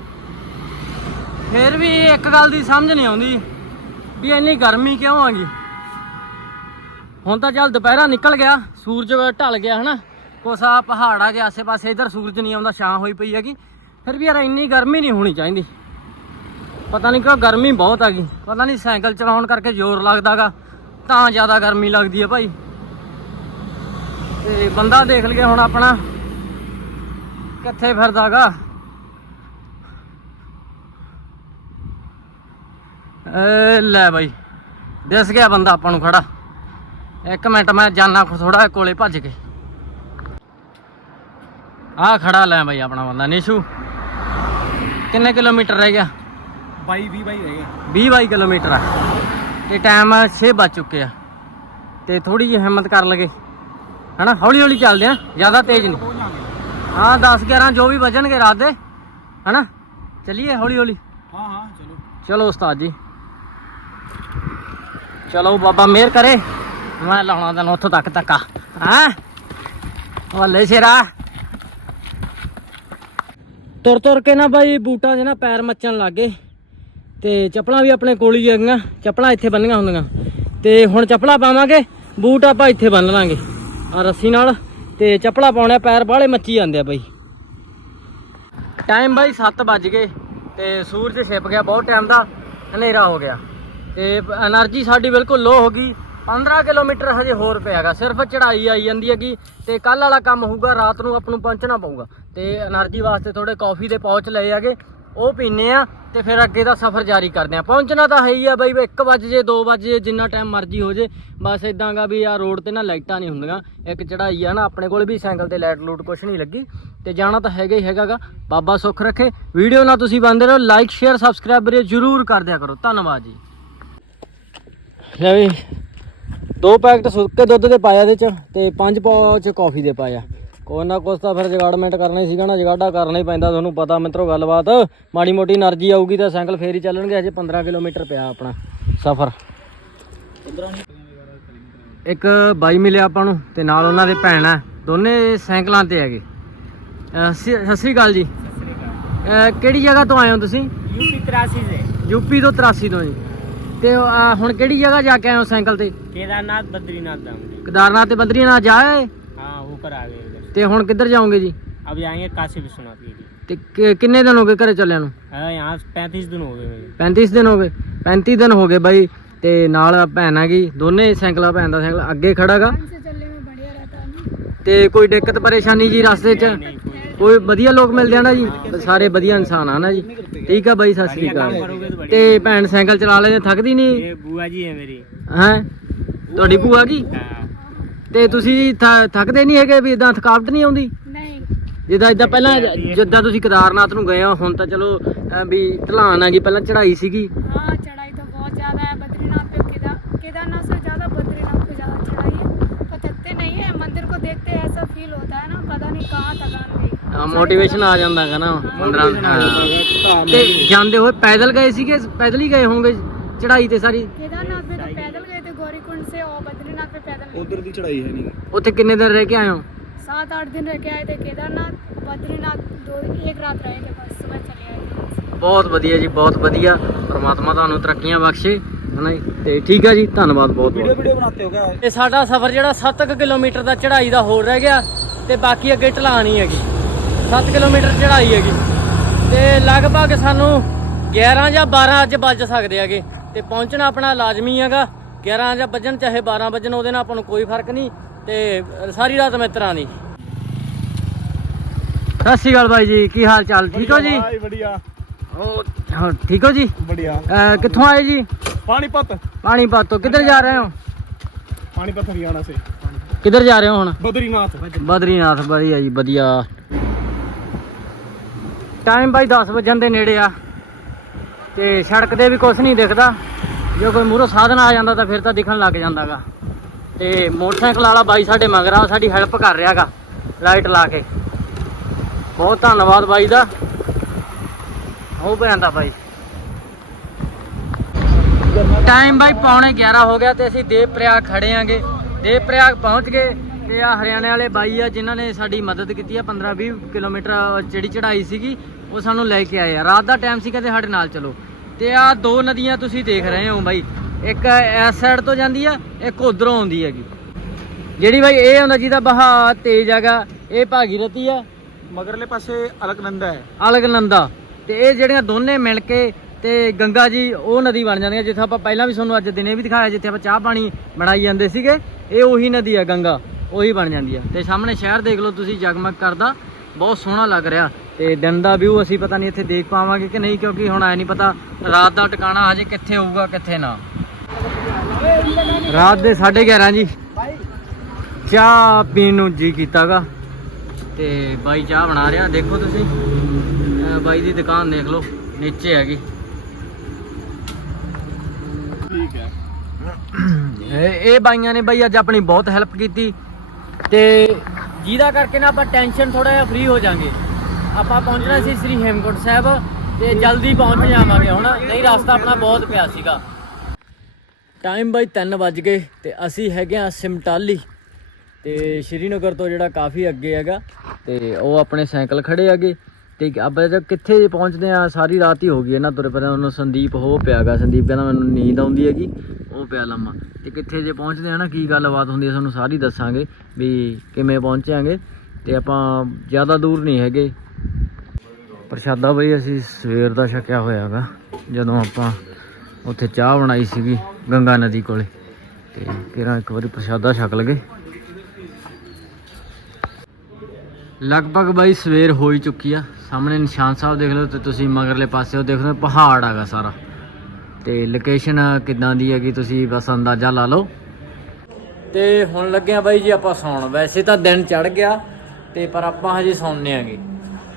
ਫਿਰ ਵੀ ਇੱਕ ਗੱਲ ਦੀ ਸਮਝ ਨਹੀਂ ਆਉਂਦੀ ਵੀ ਇੰਨੀ ਗਰਮੀ ਕਿਉਂ ਆ ਗਈ। ਹੁਣ ਤਾਂ ਚੱਲ ਦੁਪਹਿਰਾ ਨਿਕਲ ਗਿਆ, ਸੂਰਜ ਢਲ ਗਿਆ, ਹਨਾ। ਕੋਸਾ ਪਹਾੜਾਂ ਦੇ ਆਸੇ-ਪਾਸੇ ਇਧਰ ਸੂਰਜ ਨਹੀਂ ਆਉਂਦਾ, ਛਾਂ ਹੋਈ ਪਈ ਹੈਗੀ। ਫਿਰ ਵੀ ਯਾਰ ਇੰਨੀ ਗਰਮੀ ਨਹੀਂ ਹੋਣੀ ਚਾਹੀਦੀ। ਪਤਾ ਨਹੀਂ ਕਿਉਂ ਗਰਮੀ ਬਹੁਤ ਆ ਗਈ। ਪਤਾ ਨਹੀਂ ਸਾਈਕਲ ਚਲਾਉਣ ਕਰਕੇ ਜ਼ੋਰ ਲੱਗਦਾਗਾ। ਤਾਂ ਜ਼ਿਆਦਾ ਗਰਮੀ ਲੱਗਦੀ ਹੈ ਭਾਈ। ਤੇ ਬੰਦਾ ਦੇਖ ਲਈਏ ਹੁਣ ਆਪਣਾ ਕਿੱਥੇ ਫਿਰਦਾਗਾ। ਏ, ਲੈ ਬਾਈ, ਦਿਸ ਗਿਆ ਬੰਦਾ ਆਪਾਂ ਨੂੰ ਖੜਾ। ਇੱਕ ਮਿੰਟ ਮੈਂ ਜਾਣਾ ਥੋੜਾ ਕੋਲੇ ਭੱਜ ਕੇ। ਆ ਖੜਾ ਲੈ ਬਾਈ ਆਪਣਾ ਬੰਦਾ, ਨਿਸ਼ੂ। ਕਿੰਨੇ ਕਿਲੋਮੀਟਰ ਰਹਿ ਗਿਆ? ਬਾਈ 20 ਬਾਈ ਰਹਿ ਗਏ 20 22 ਕਿਲੋਮੀਟਰ ਆ। ਤੇ ਟਾਈਮ 6 ਵੱਜ ਚੁੱਕੇ ਆ। ਤੇ ਥੋੜੀ ਜਿਹੀ ਹਿੰਮਤ ਕਰ ਲਗੇ। ਹਨਾ ਹੌਲੀ ਹੌਲੀ ਚੱਲਦੇ ਆ ਜ਼ਿਆਦਾ ਤੇਜ਼ ਨਹੀਂ। ਪਹੁੰਚ ਜਾਾਂਗੇ ਹਾਂ 10 11 ਜੋ ਵੀ ਵਜਣਗੇ ਰਾਤ ਦੇ ਹਨਾ? ਚੱਲੀਏ ਹੌਲੀ ਹੌਲੀ। ਹਾਂ ਹਾਂ ਚਲੋ। ਚਲੋ ਉਸਤਾਦ ਜੀ। ਚਲੋ ਬਾਬਾ ਮਿਹਰ ਕਰੇ। ਮੈਂ ਲਾਉਣਾ ਤੈਨੂੰ ਉੱਥੋਂ ਤੱਕ ਧੱਕਾ। ਹਾਂ? ਵੱਲੇ ਸ਼ੇਰਾ। ਤੁਰ ਤੁਰ ਕੇ ਨਾ ਬਾਈ ਬੂਟਾਂ 'ਚ ਨਾ ਪੈਰ ਮੱਚਣ ਲੱਗੇ ਤੇ ਚੱਪਲਾਂ ਵੀ ਆਪਣੇ ਕੋਲ ਹੀ ਹੈਗੀਆਂ, ਚੱਪਲਾਂ ਇੱਥੇ ਬੰਨੀਆਂ ਹੁੰਦੀਆਂ। ਤੇ ਹੁਣ ਚੱਪਲਾਂ ਪਾਵਾਂਗੇ, ਬੂਟ ਆਪਾਂ ਇੱਥੇ ਬੰਨ ਲਾਂਗੇ ਆ ਰੱਸੀ ਨਾਲ। ਤੇ ਚੱਪਲਾਂ ਪਾਉਣੇ ਪੈਰ ਬਾਹਲੇ ਮੱਚੀ ਜਾਂਦੇ ਆ ਬਾਈ। ਟਾਈਮ ਬਾਈ 7 ਵੱਜ ਗਏ, ਤੇ ਸੂਰਜ ਛਿਪ ਗਿਆ, ਬਹੁਤ ਟਾਈਮ ਦਾ ਹਨੇਰਾ ਹੋ ਗਿਆ। ਤੇ એનર્ਜੀ ਸਾਡੀ ਬਿਲਕੁਲ ਲੋ ਹੋ ਗਈ। 15 ਕਿਲੋਮੀਟਰ ਹਜੇ ਹੋਰ ਪਿਆਗਾ ਸਿਰਫ ਚੜਾਈ ਆਈ ਜਾਂਦੀ ਹੈਗੀ। ਤੇ ਕੱਲ ਵਾਲਾ ਕੰਮ ਹੋਊਗਾ, ਰਾਤ ਨੂੰ ਆਪ ਨੂੰ ਪਹੁੰਚਣਾ ਪਊਗਾ। ਤੇ એનર્ਜੀ ਵਾਸਤੇ ਥੋੜੇ ਕਾਫੀ ਦੇ ਪਹੁੰਚ ਲਏ ਹੈਗੇ। ਉਹ ਪੀਨੇ ਆ ਤੇ ਫਿਰ ਅੱਗੇ ਦਾ ਸਫ਼ਰ ਜਾਰੀ ਕਰਦੇ ਆ। ਪਹੁੰਚਣਾ ਤਾਂ ਹੈ ਹੀ ਆ ਬਾਈ 1 ਵਜੇ ਜੇ 2 ਵਜੇ ਜਿੰਨਾ ਟਾਈਮ ਮਰਜ਼ੀ ਹੋ ਜੇ। ਬਸ ਇਦਾਂਗਾ ਵੀ ਆ ਰੋਡ ਤੇ ਨਾ ਲਾਈਟਾਂ ਨਹੀਂ ਹੁੰਦੀਆਂ। ਇੱਕ ਚੜਾਈ ਆ ਨਾ, ਆਪਣੇ ਕੋਲ ਵੀ ਸਾਈਕਲ ਤੇ ਲਾਈਟ ਲੂਟ ਕੁਛ ਨਹੀਂ ਲੱਗੀ। ਤੇ ਜਾਣਾ ਤਾਂ ਹੈਗਾ ਹੀ ਹੈਗਾਗਾ ਬਾਬਾ ਸੁੱਖ ਰੱਖੇ। ਵੀਡੀਓ ਨਾਲ ਤੁਸੀਂ ਬੰਦੇ ਰਹੋ। ਲਾਈਕ ਸ਼ੇਅਰ ਸਬਸਕ੍ਰਾਈਬ ਵੀਰੇ ਜਰੂਰ ਕਰ ਦਿਆ ਕਰੋ। ਧੰਨਵਾਦ ਜੀ। ਲੈ ਵੀ, ਦੋ ਪੈਕਟ ਸੁੱਕੇ ਦੁੱਧ ਦੇ ਪਾਇਆ ਇਹਦੇ ਚ ਤੇ ਪੰਜ ਪਾਉਚ ਕਾਫੀ ਦੇ ਪਾਇਆ। ਕੋਈ ਨਾ ਕੁਛ ਤਾਂ ਫਿਰ ਜਗਾੜਮੈਂਟ ਕਰਨਾ ਹੀ ਸੀਗਾ ਨਾ ਜਗਾੜਾ ਕਰਨਾ ਹੀ ਪੈਂਦਾ ਤੁਹਾਨੂੰ ਪਤਾ ਮਿੱਤਰੋ ਗੱਲਬਾਤ। ਮਾੜੀ ਮੋਟੀ એનર્ਜੀ ਆਊਗੀ ਤਾਂ ਸਾਈਕਲ ਫੇਰ ਹੀ ਚੱਲਣਗੇ ਅਜੇ 15 ਕਿਲੋਮੀਟਰ ਪਿਆ ਆਪਣਾ ਸਫ਼ਰ। ਇੱਕ ਬਾਈ ਮਿਲਿਆ ਆਪਾਂ ਨੂੰ ਤੇ ਨਾਲ ਉਹਨਾਂ ਦੇ ਭੈਣ ਦੋਨੇ ਸਾਈਕਲਾਂ ਤੇ ਹੈਗੇ। ਸਤਿ ਸ੍ਰੀ ਅਕਾਲ ਜੀ। ਕਿਹੜੀ ਜਗ੍ਹਾ ਤੋਂ ਆਏ ਹੋ ਤੁਸੀਂ? ਯੂਪੀ 83 ਦੇ। ਯੂਪੀ ਤੋਂ 83 ਤੋਂ ਜੀ। ਤੇ ਹੁਣ ਕਿਹੜੀ ਜਗ੍ਹਾ ਜਾ ਕੇ ਆਏ ਹੋ ਸਾਈਕਲ ਤੇ? ਕੇਦਾਰਨਾਥ ਬਦਰੀਨਾਥ ਦਾ ਕੇਦਾਰਨਾਥ ਤੇ ਬਦਰੀਨਾਥ ਜਾਏ ਹਾਂ ਉੱਪਰ ਆ ਗਏ। ਤੇ ਹੁਣ ਕਿੱਧਰ ਜਾਓਗੇ ਜੀ अब जाएंगे काशी विश्वनाथ के लिए ਤੇ ਕਿ- ਕਿੰਨੇ ਦਿਨ ਹੋ ਗਏ ਘਰੇ ਚੱਲਿਆਂ ਨੂੰ हाँ यहाँ पैंतीस दिन हो गए मेरे 35 ਦਿਨ ਹੋ ਗਏ 35 ਦਿਨ ਹੋ ਗਏ ਬਾਈ ਤੇ ਨਾਲ ਭੈਣ ਹੈਗੀ ਦੋਨੇ ਸਾਈਕਲਾਂ ਭੈਣ ਦਾ ਸਾਈਕਲ ਅੱਗੇ ਖੜਾਗਾ ਤੇ ਕੋਈ ਦਿੱਕਤ ਪਰੇਸ਼ਾਨੀ ਜੀ ਰਸਤੇ 'ਚ ਕੋਈ ਵਧੀਆ ਲੋਕ ਮਿਲਦੇ ਆ ਨਾ ਜੀ ਸਾਰੇ ਵਧੀਆ ਇਨਸਾਨ ਆ ਨਾ ਜੀ ਠੀਕ ਆ ਬਾਈ ਸਤਿ ਸ੍ਰੀ ਅਕਾਲ ਤੇ ਭੈਣ ਸਾਈਕਲ ਚਲਾ ਲੈਂਦੇ ਥੱਕਦੀ ਨਹੀਂ ये बुआ जी है मेरी ਹੈ ਤੁਹਾਡੀ ਭੂਆ ਕੀ हाँ ਤੇ ਤੁਸੀਂ ਥ- ਥੱਕਦੇ ਨਹੀਂ ਹੈਗੇ ਵੀ ਇਦਾਂ ਥਕਾਵਟ ਨਹੀਂ ਆਉਂਦੀ ਨਹੀਂ ਜਿੱਦਾਂ ਇਦਾਂ ਪਹਿਲਾਂ ਜਿੱਦਾਂ ਤੁਸੀਂ ਕੇਦਾਰਨਾਥ ਨੂੰ ਗਏ ਹੋ ਹੁਣ ਤਾਂ ਚਲੋ ਅਹ ਵੀ ਢਲਾਨ ਆ ਗਈ ਪਹਿਲਾਂ ਚੜ੍ਹਾਈ ਸੀਗੀ हाँ चढ़ाई तो बहुत ज़्यादा है बद्रीनाथ पे केदार केदारनाथ से ज़्यादा बद्रीनाथ पे ज़्यादा चढ़ाई है पर थकते नहीं है मंदिर को देखते ऐसा फील होता है ना पता नहीं कहाँ थकान गई ਮੋਟੀਵੇਸ਼ਨ ਆ ਜਾਂਦਾ ਹੈਗਾ ਨਾ 15 Motivation ਆ ਜਾਂਦਾ ਹੈਗਾ, ਧਾਮ ਤੇ ਦੀ। ਜਾਂਦੇ ਹੋਏ ਪੈਦਲ ਗਏ ਸੀਗੇ ਪੈਦਲ ਹੀ ਗਏ ਹੋਣਗੇ ਚੜਾਈ ਤੇ ਸਾਰੀ ਉਧਰ ਦੀ ਚੜਾਈ ਹੈ ਨਹੀਂ ਉੱਥੇ ਕਿੰਨੇ ਦਿਨ ਰਹਿ ਕੇ ਆਏ ਹੋ सात आठ दिन रह के आए थे केदारनाथ बद्रीनाथ दो एक रात रहे थे बस सुबह चले आए थे वहाँ से। ਬਹੁਤ ਵਧੀਆ ਜੀ ਬਹੁਤ ਵਧੀਆ ਪ੍ਰਮਾਤਮਾ ਤੁਹਾਨੂੰ ਤਰੱਕੀਆਂ ਬਖਸ਼ੇ ਹਨਾ ਜੀ ਤੇ ਠੀਕ ਹੈ ਜੀ ਧੰਨਵਾਦ ਬਹੁਤ ਵੀਡੀਓ ਵੀਡੀਓ ਬਣਾਤੇ ਹੋ ਗਿਆ ਤੇ ਸਾਡਾ ਸਫ਼ਰ ਜਿਹੜਾ 7 ਕਿਲੋਮੀਟਰ ਦਾ ਚੜ੍ਹਾਈ ਦਾ ਹੋਰ ਰਹਿ ਗਿਆ ਤੇ ਬਾਕੀ ਅੱਗੇ ਢਲਾਣ ਹੀ ਹੈਗੀ 7 ਕਿਲੋਮੀਟਰ ਚੜ੍ਹਾਈ ਹੈਗੀ ਤੇ ਲਗਭਗ ਸਾਨੂੰ 11 ਜਾਂ 12 ਅੱਜ ਵੱਜ ਸਕਦੇ ਹੈਗੇ ਤੇ ਪਹੁੰਚਣਾ ਆਪਣਾ ਲਾਜ਼ਮੀ ਹੈਗਾ 11 ਜਾਂ ਵੱਜਣ ਚਾਹੇ 12 ਵੱਜਣ ਉਹਦੇ ਨਾਲ ਆਪਾਂ ਨੂੰ ਕੋਈ ਫ਼ਰਕ ਨਹੀਂ ਤੇ ਸਾਰੀ ਰਾਤ ਮਿੱਤਰਾਂ ਦੀ। ਸਤਿ ਸ਼੍ਰੀ ਅਕਾਲ ਬਾਈ ਜੀ ਕੀ ਹਾਲ ਚਾਲ? ਠੀਕ ਹੋ ਜੀ? ਹਾਂ, ਠੀਕ ਹੋ ਜੀ? ਕਿੱਥੋਂ ਆਏ ਜੀ? ਪਾਣੀਪਤ। ਪਾਣੀਪਤ ਤੋਂ। ਕਿੱਧਰ ਜਾ ਰਹੇ ਹੋ? ਪਾਣੀਪਤ ਹਰਿਆਣਾ ਸੇ। ਕਿੱਧਰ ਜਾ ਰਹੇ ਹੋ ਹੁਣ? ਬਦਰੀਨਾਥ। ਬਦਰੀਨਾਥ ਵਧੀਆ ਜੀ ਵਧੀਆ। ਟਾਈਮ ਬਾਈ 10 ਵਜਣ ਦੇ ਨੇੜੇ ਆ। ਤੇ ਸੜਕ ਤੇ ਵੀ ਕੁਝ ਨਹੀਂ ਦਿਖਦਾ। ਜੇ ਕੋਈ ਮੂਹਰੋਂ ਸਾਧਨ ਆ ਜਾਂਦਾ ਤਾਂ ਫਿਰ ਤਾਂ ਦਿਖਣ ਲੱਗ ਜਾਂਦਾਗਾ। ਤੇ ਮੋਟਰਸਾਈਕਲ ਵਾਲਾ ਬਾਈ ਸਾਡੇ ਮਗਰ ਆ ਸਾਡੀ ਹੈਲਪ ਕਰ ਰਿਹਾਗਾ ਲਾਈਟ ਲਾ ਕੇ। ਬਹੁਤ ਧੰਨਵਾਦ ਬਾਈ ਦਾ। ਹੋ ਪੈਂਦਾ ਬਾਈ। ਟਾਈਮ ਬਾਈ ਪੌਣੇ 11 ਹੋ ਗਿਆ ਤੇ ਅਸੀਂ ਦੇਵ ਪ੍ਰਯਾਗ ਖੜੇ ਆਂਗੇ ਦੇਵ ਪ੍ਰਯਾਗ ਪਹੁੰਚ ਗਏ ਤੇ ਆ ਹਰਿਆਣੇ ਵਾਲੇ ਬਾਈ ਆ, ਜਿਨ੍ਹਾਂ ਨੇ ਸਾਡੀ ਮਦਦ ਕੀਤੀ ਆ 15 20 ਕਿਲੋਮੀਟਰ ਜਿਹੜੀ ਚੜਾਈ ਸੀਗੀ, ਉਹ ਸਾਨੂੰ ਲੈ ਕੇ ਆਏ ਆ। ਰਾਤ ਦਾ ਟਾਈਮ ਸੀ ਕਹਿੰਦੇ ਸਾਡੇ ਨਾਲ ਚਲੋ। ਤੇ ਆ ਦੋ ਨਦੀਆਂ ਤੁਸੀਂ ਦੇਖ ਰਹੇ ਹੋ ਬਾਈ। ਇੱਕ ਇਸ ਸਾਈਡ ਤੋਂ ਜਾਂਦੀ ਆ ਇੱਕ ਉਧਰੋਂ ਆਉਂਦੀ ਹੈਗੀ। ਜਿਹੜੀ ਬਾਈ ਇਹ ਹੁੰਦਾ ਜਿਹਦਾ ਬਹਾ ਤੇਜ਼ ਹੈਗਾ ਇਹ ਭਾਗੀਰਥੀ ਆ। ਮਗਰਲੇ ਪਾਸੇ ਅਲਕਨੰਦਾ ਹੈ। ਅਲਗਨੰਦਾ ਤੇ ਇਹ ਜਿਹੜੀਆਂ ਦੋਨੇ ਮਿਲ ਕੇ ਤੇ ਗੰਗਾ ਜੀ ਉਹ ਨਦੀ ਬਣ ਜਾਂਦੀਆਂ। ਜਿੱਥੇ ਆਪਾਂ ਪਹਿਲਾਂ ਵੀ ਤੁਹਾਨੂੰ ਅੱਜ ਦਿਨੇ ਵੀ ਦਿਖਾਇਆ ਜਿੱਥੇ ਆਪਾਂ ਚਾਹ ਪਾਣੀ ਬਣਾਈ ਜਾਂਦੇ ਸੀਗੇ ਇਹ ਉਹੀ ਨਦੀ ਆ ਗੰਗਾ। ਉਹੀ ਬਣ ਜਾਂਦੀ ਆ। ਤੇ ਸਾਹਮਣੇ ਸ਼ਹਿਰ ਦੇਖ ਲਓ ਤੁਸੀਂ ਜਗਮਗ ਕਰਦਾ। ਬਹੁਤ ਸੋਹਣਾ ਲੱਗ ਰਿਹਾ। ਤੇ ਦਿਨ ਦਾ ਵਿਊ ਅਸੀਂ ਪਤਾ ਨਹੀਂ ਇੱਥੇ ਦੇਖ ਪਾਵਾਂਗੇ ਕਿ ਨਹੀਂ ਕਿਉਂਕਿ ਹੁਣ ਆਇਆ ਨਹੀਂ ਪਤਾ ਰਾਤ ਦਾ ਟਿਕਾਣਾ ਹਜੇ ਕਿੱਥੇ ਹੋਊਗਾ ਕਿੱਥੇ ਨਾ। ਰਾਤ ਦੇ 11:30 ਜੀ। ਚਾਹ ਪੀਣ ਨੂੰ ਜੀ ਕੀਤਾਗਾ। ਤੇ ਬਾਈ ਚਾਹ ਬਣਾ ਰਿਹਾ। ਦੇਖੋ ਤੁਸੀਂ। ਬਾਈ ਦੀ ਦੁਕਾਨ ਦੇਖ ਲਓ ਨੀਚੇ ਹੈਗੀ। ਠੀਕ ਹੈ। ਇਹ ਇਹ ਬਾਈਆਂ ਨੇ ਬਾਈ ਅੱਜ ਆਪਣੀ ਬਹੁਤ ਹੈਲਪ ਕੀਤੀ। ਤੇ ਜਿਹਦਾ ਕਰਕੇ ਨਾ ਆਪਾਂ ਟੈਨਸ਼ਨ ਥੋੜਾ ਜਿਹਾ ਫ੍ਰੀ ਹੋ ਜਾਾਂਗੇ। ਆਪਾਂ ਪਹੁੰਚਣਾ ਸੀ ਸ੍ਰੀ ਹੇਮਕੁੰਟ ਸਾਹਿਬ ਤੇ ਜਲਦੀ ਪਹੁੰਚ ਜਾਵਾਂਗੇ ਹੁਣ। ਨਹੀਂ, ਰਸਤਾ ਆਪਣਾ ਬਹੁਤ ਪਿਆ ਸੀਗਾ। ਟਾਈਮ ਬਾਈ 3 ਵੱਜ ਗਏ ਤੇ ਅਸੀਂ ਹੈਗੇ ਆ ਸਿਮਟਾਲੀ ਤੇ ਸ਼੍ਰੀਨਗਰ ਤੋਂ ਜਿਹੜਾ ਕਾਫੀ ਅੱਗੇ ਹੈਗਾ ਤੇ ਉਹ ਆਪਣੇ ਸਾਈਕਲ ਖੜੇ ਹੈਗੇ ਤੇ ਆਪਾਂ ਜਦ ਕਿੱਥੇ ਜੇ ਪਹੁੰਚਦੇ ਆ ਸਾਰੀ ਰਾਤ ਹੀ ਹੋ ਗਈ ਇਹਨਾਂ ਤੁਰੇ ਪਰ ਉਹਨੂੰ ਸੰਦੀਪ ਹੋ ਪਿਆਗਾ ਸੰਦੀਪ, ਕਹਿੰਦਾ ਮੈਨੂੰ ਨੀਂਦ ਆਉਂਦੀ ਹੈਗੀ, ਉਹ ਪਿਆ ਲੰਮਾ। ਤੇ ਕਿੱਥੇ ਜੇ ਪਹੁੰਚਦੇ ਆ ਨਾ, ਕੀ ਗੱਲਬਾਤ ਹੁੰਦੀ ਹੈ ਤੁਹਾਨੂੰ ਸਾਰੀ ਦੱਸਾਂਗੇ ਵੀ ਕਿਵੇਂ ਪਹੁੰਚਾਂਗੇ ਤੇ ਆਪਾਂ ਜ਼ਿਆਦਾ ਦੂਰ ਨਹੀਂ ਹੈਗੇ। ਪ੍ਰਸ਼ਾਦਾ ਬਈ ਅਸੀਂ ਸਵੇਰ ਦਾ ਛਕਿਆ ਹੋਇਆ ਹੈਗਾ ਜਦੋਂ ਆਪਾਂ ਉੱਥੇ ਚਾਹ ਬਣਾਈ ਸੀਗੀ ਗੰਗਾ ਨਦੀ ਕੋਲੇ, ਤੇ ਕਿਰਾਂ ਇੱਕ ਵਾਰੀ ਪ੍ਰਸ਼ਾਦਾ ਛਕ ਲਗੇ। ਲਗਭਗ ਬਾਈ ਸਵੇਰ ਹੋ ਹੀ ਚੁੱਕੀ ਆ, ਸਾਹਮਣੇ ਨਿਸ਼ਾਨ ਸਾਹਿਬ ਦੇਖ ਲਓ ਤੇ ਤੁਸੀਂ ਮਗਰਲੇ ਪਾਸੇ ਉਹ ਦੇਖਦੇ ਪਹਾੜ ਹੈਗਾ ਸਾਰਾ। ਤੇ ਲੋਕੇਸ਼ਨ ਕਿੱਦਾਂ ਦੀ ਹੈਗੀ ਤੁਸੀਂ ਬਸ ਅੰਦਾਜ਼ਾ ਲਾ ਲਓ। ਤੇ ਹੁਣ ਲੱਗਿਆ ਬਾਈ ਜੀ ਆਪਾਂ ਸੌਣ, ਵੈਸੇ ਤਾਂ ਦਿਨ ਚੜ ਗਿਆ, ਤੇ ਪਰ ਆਪਾਂ ਹਜੇ ਸੌਂਨੇ ਆਂਗੇ।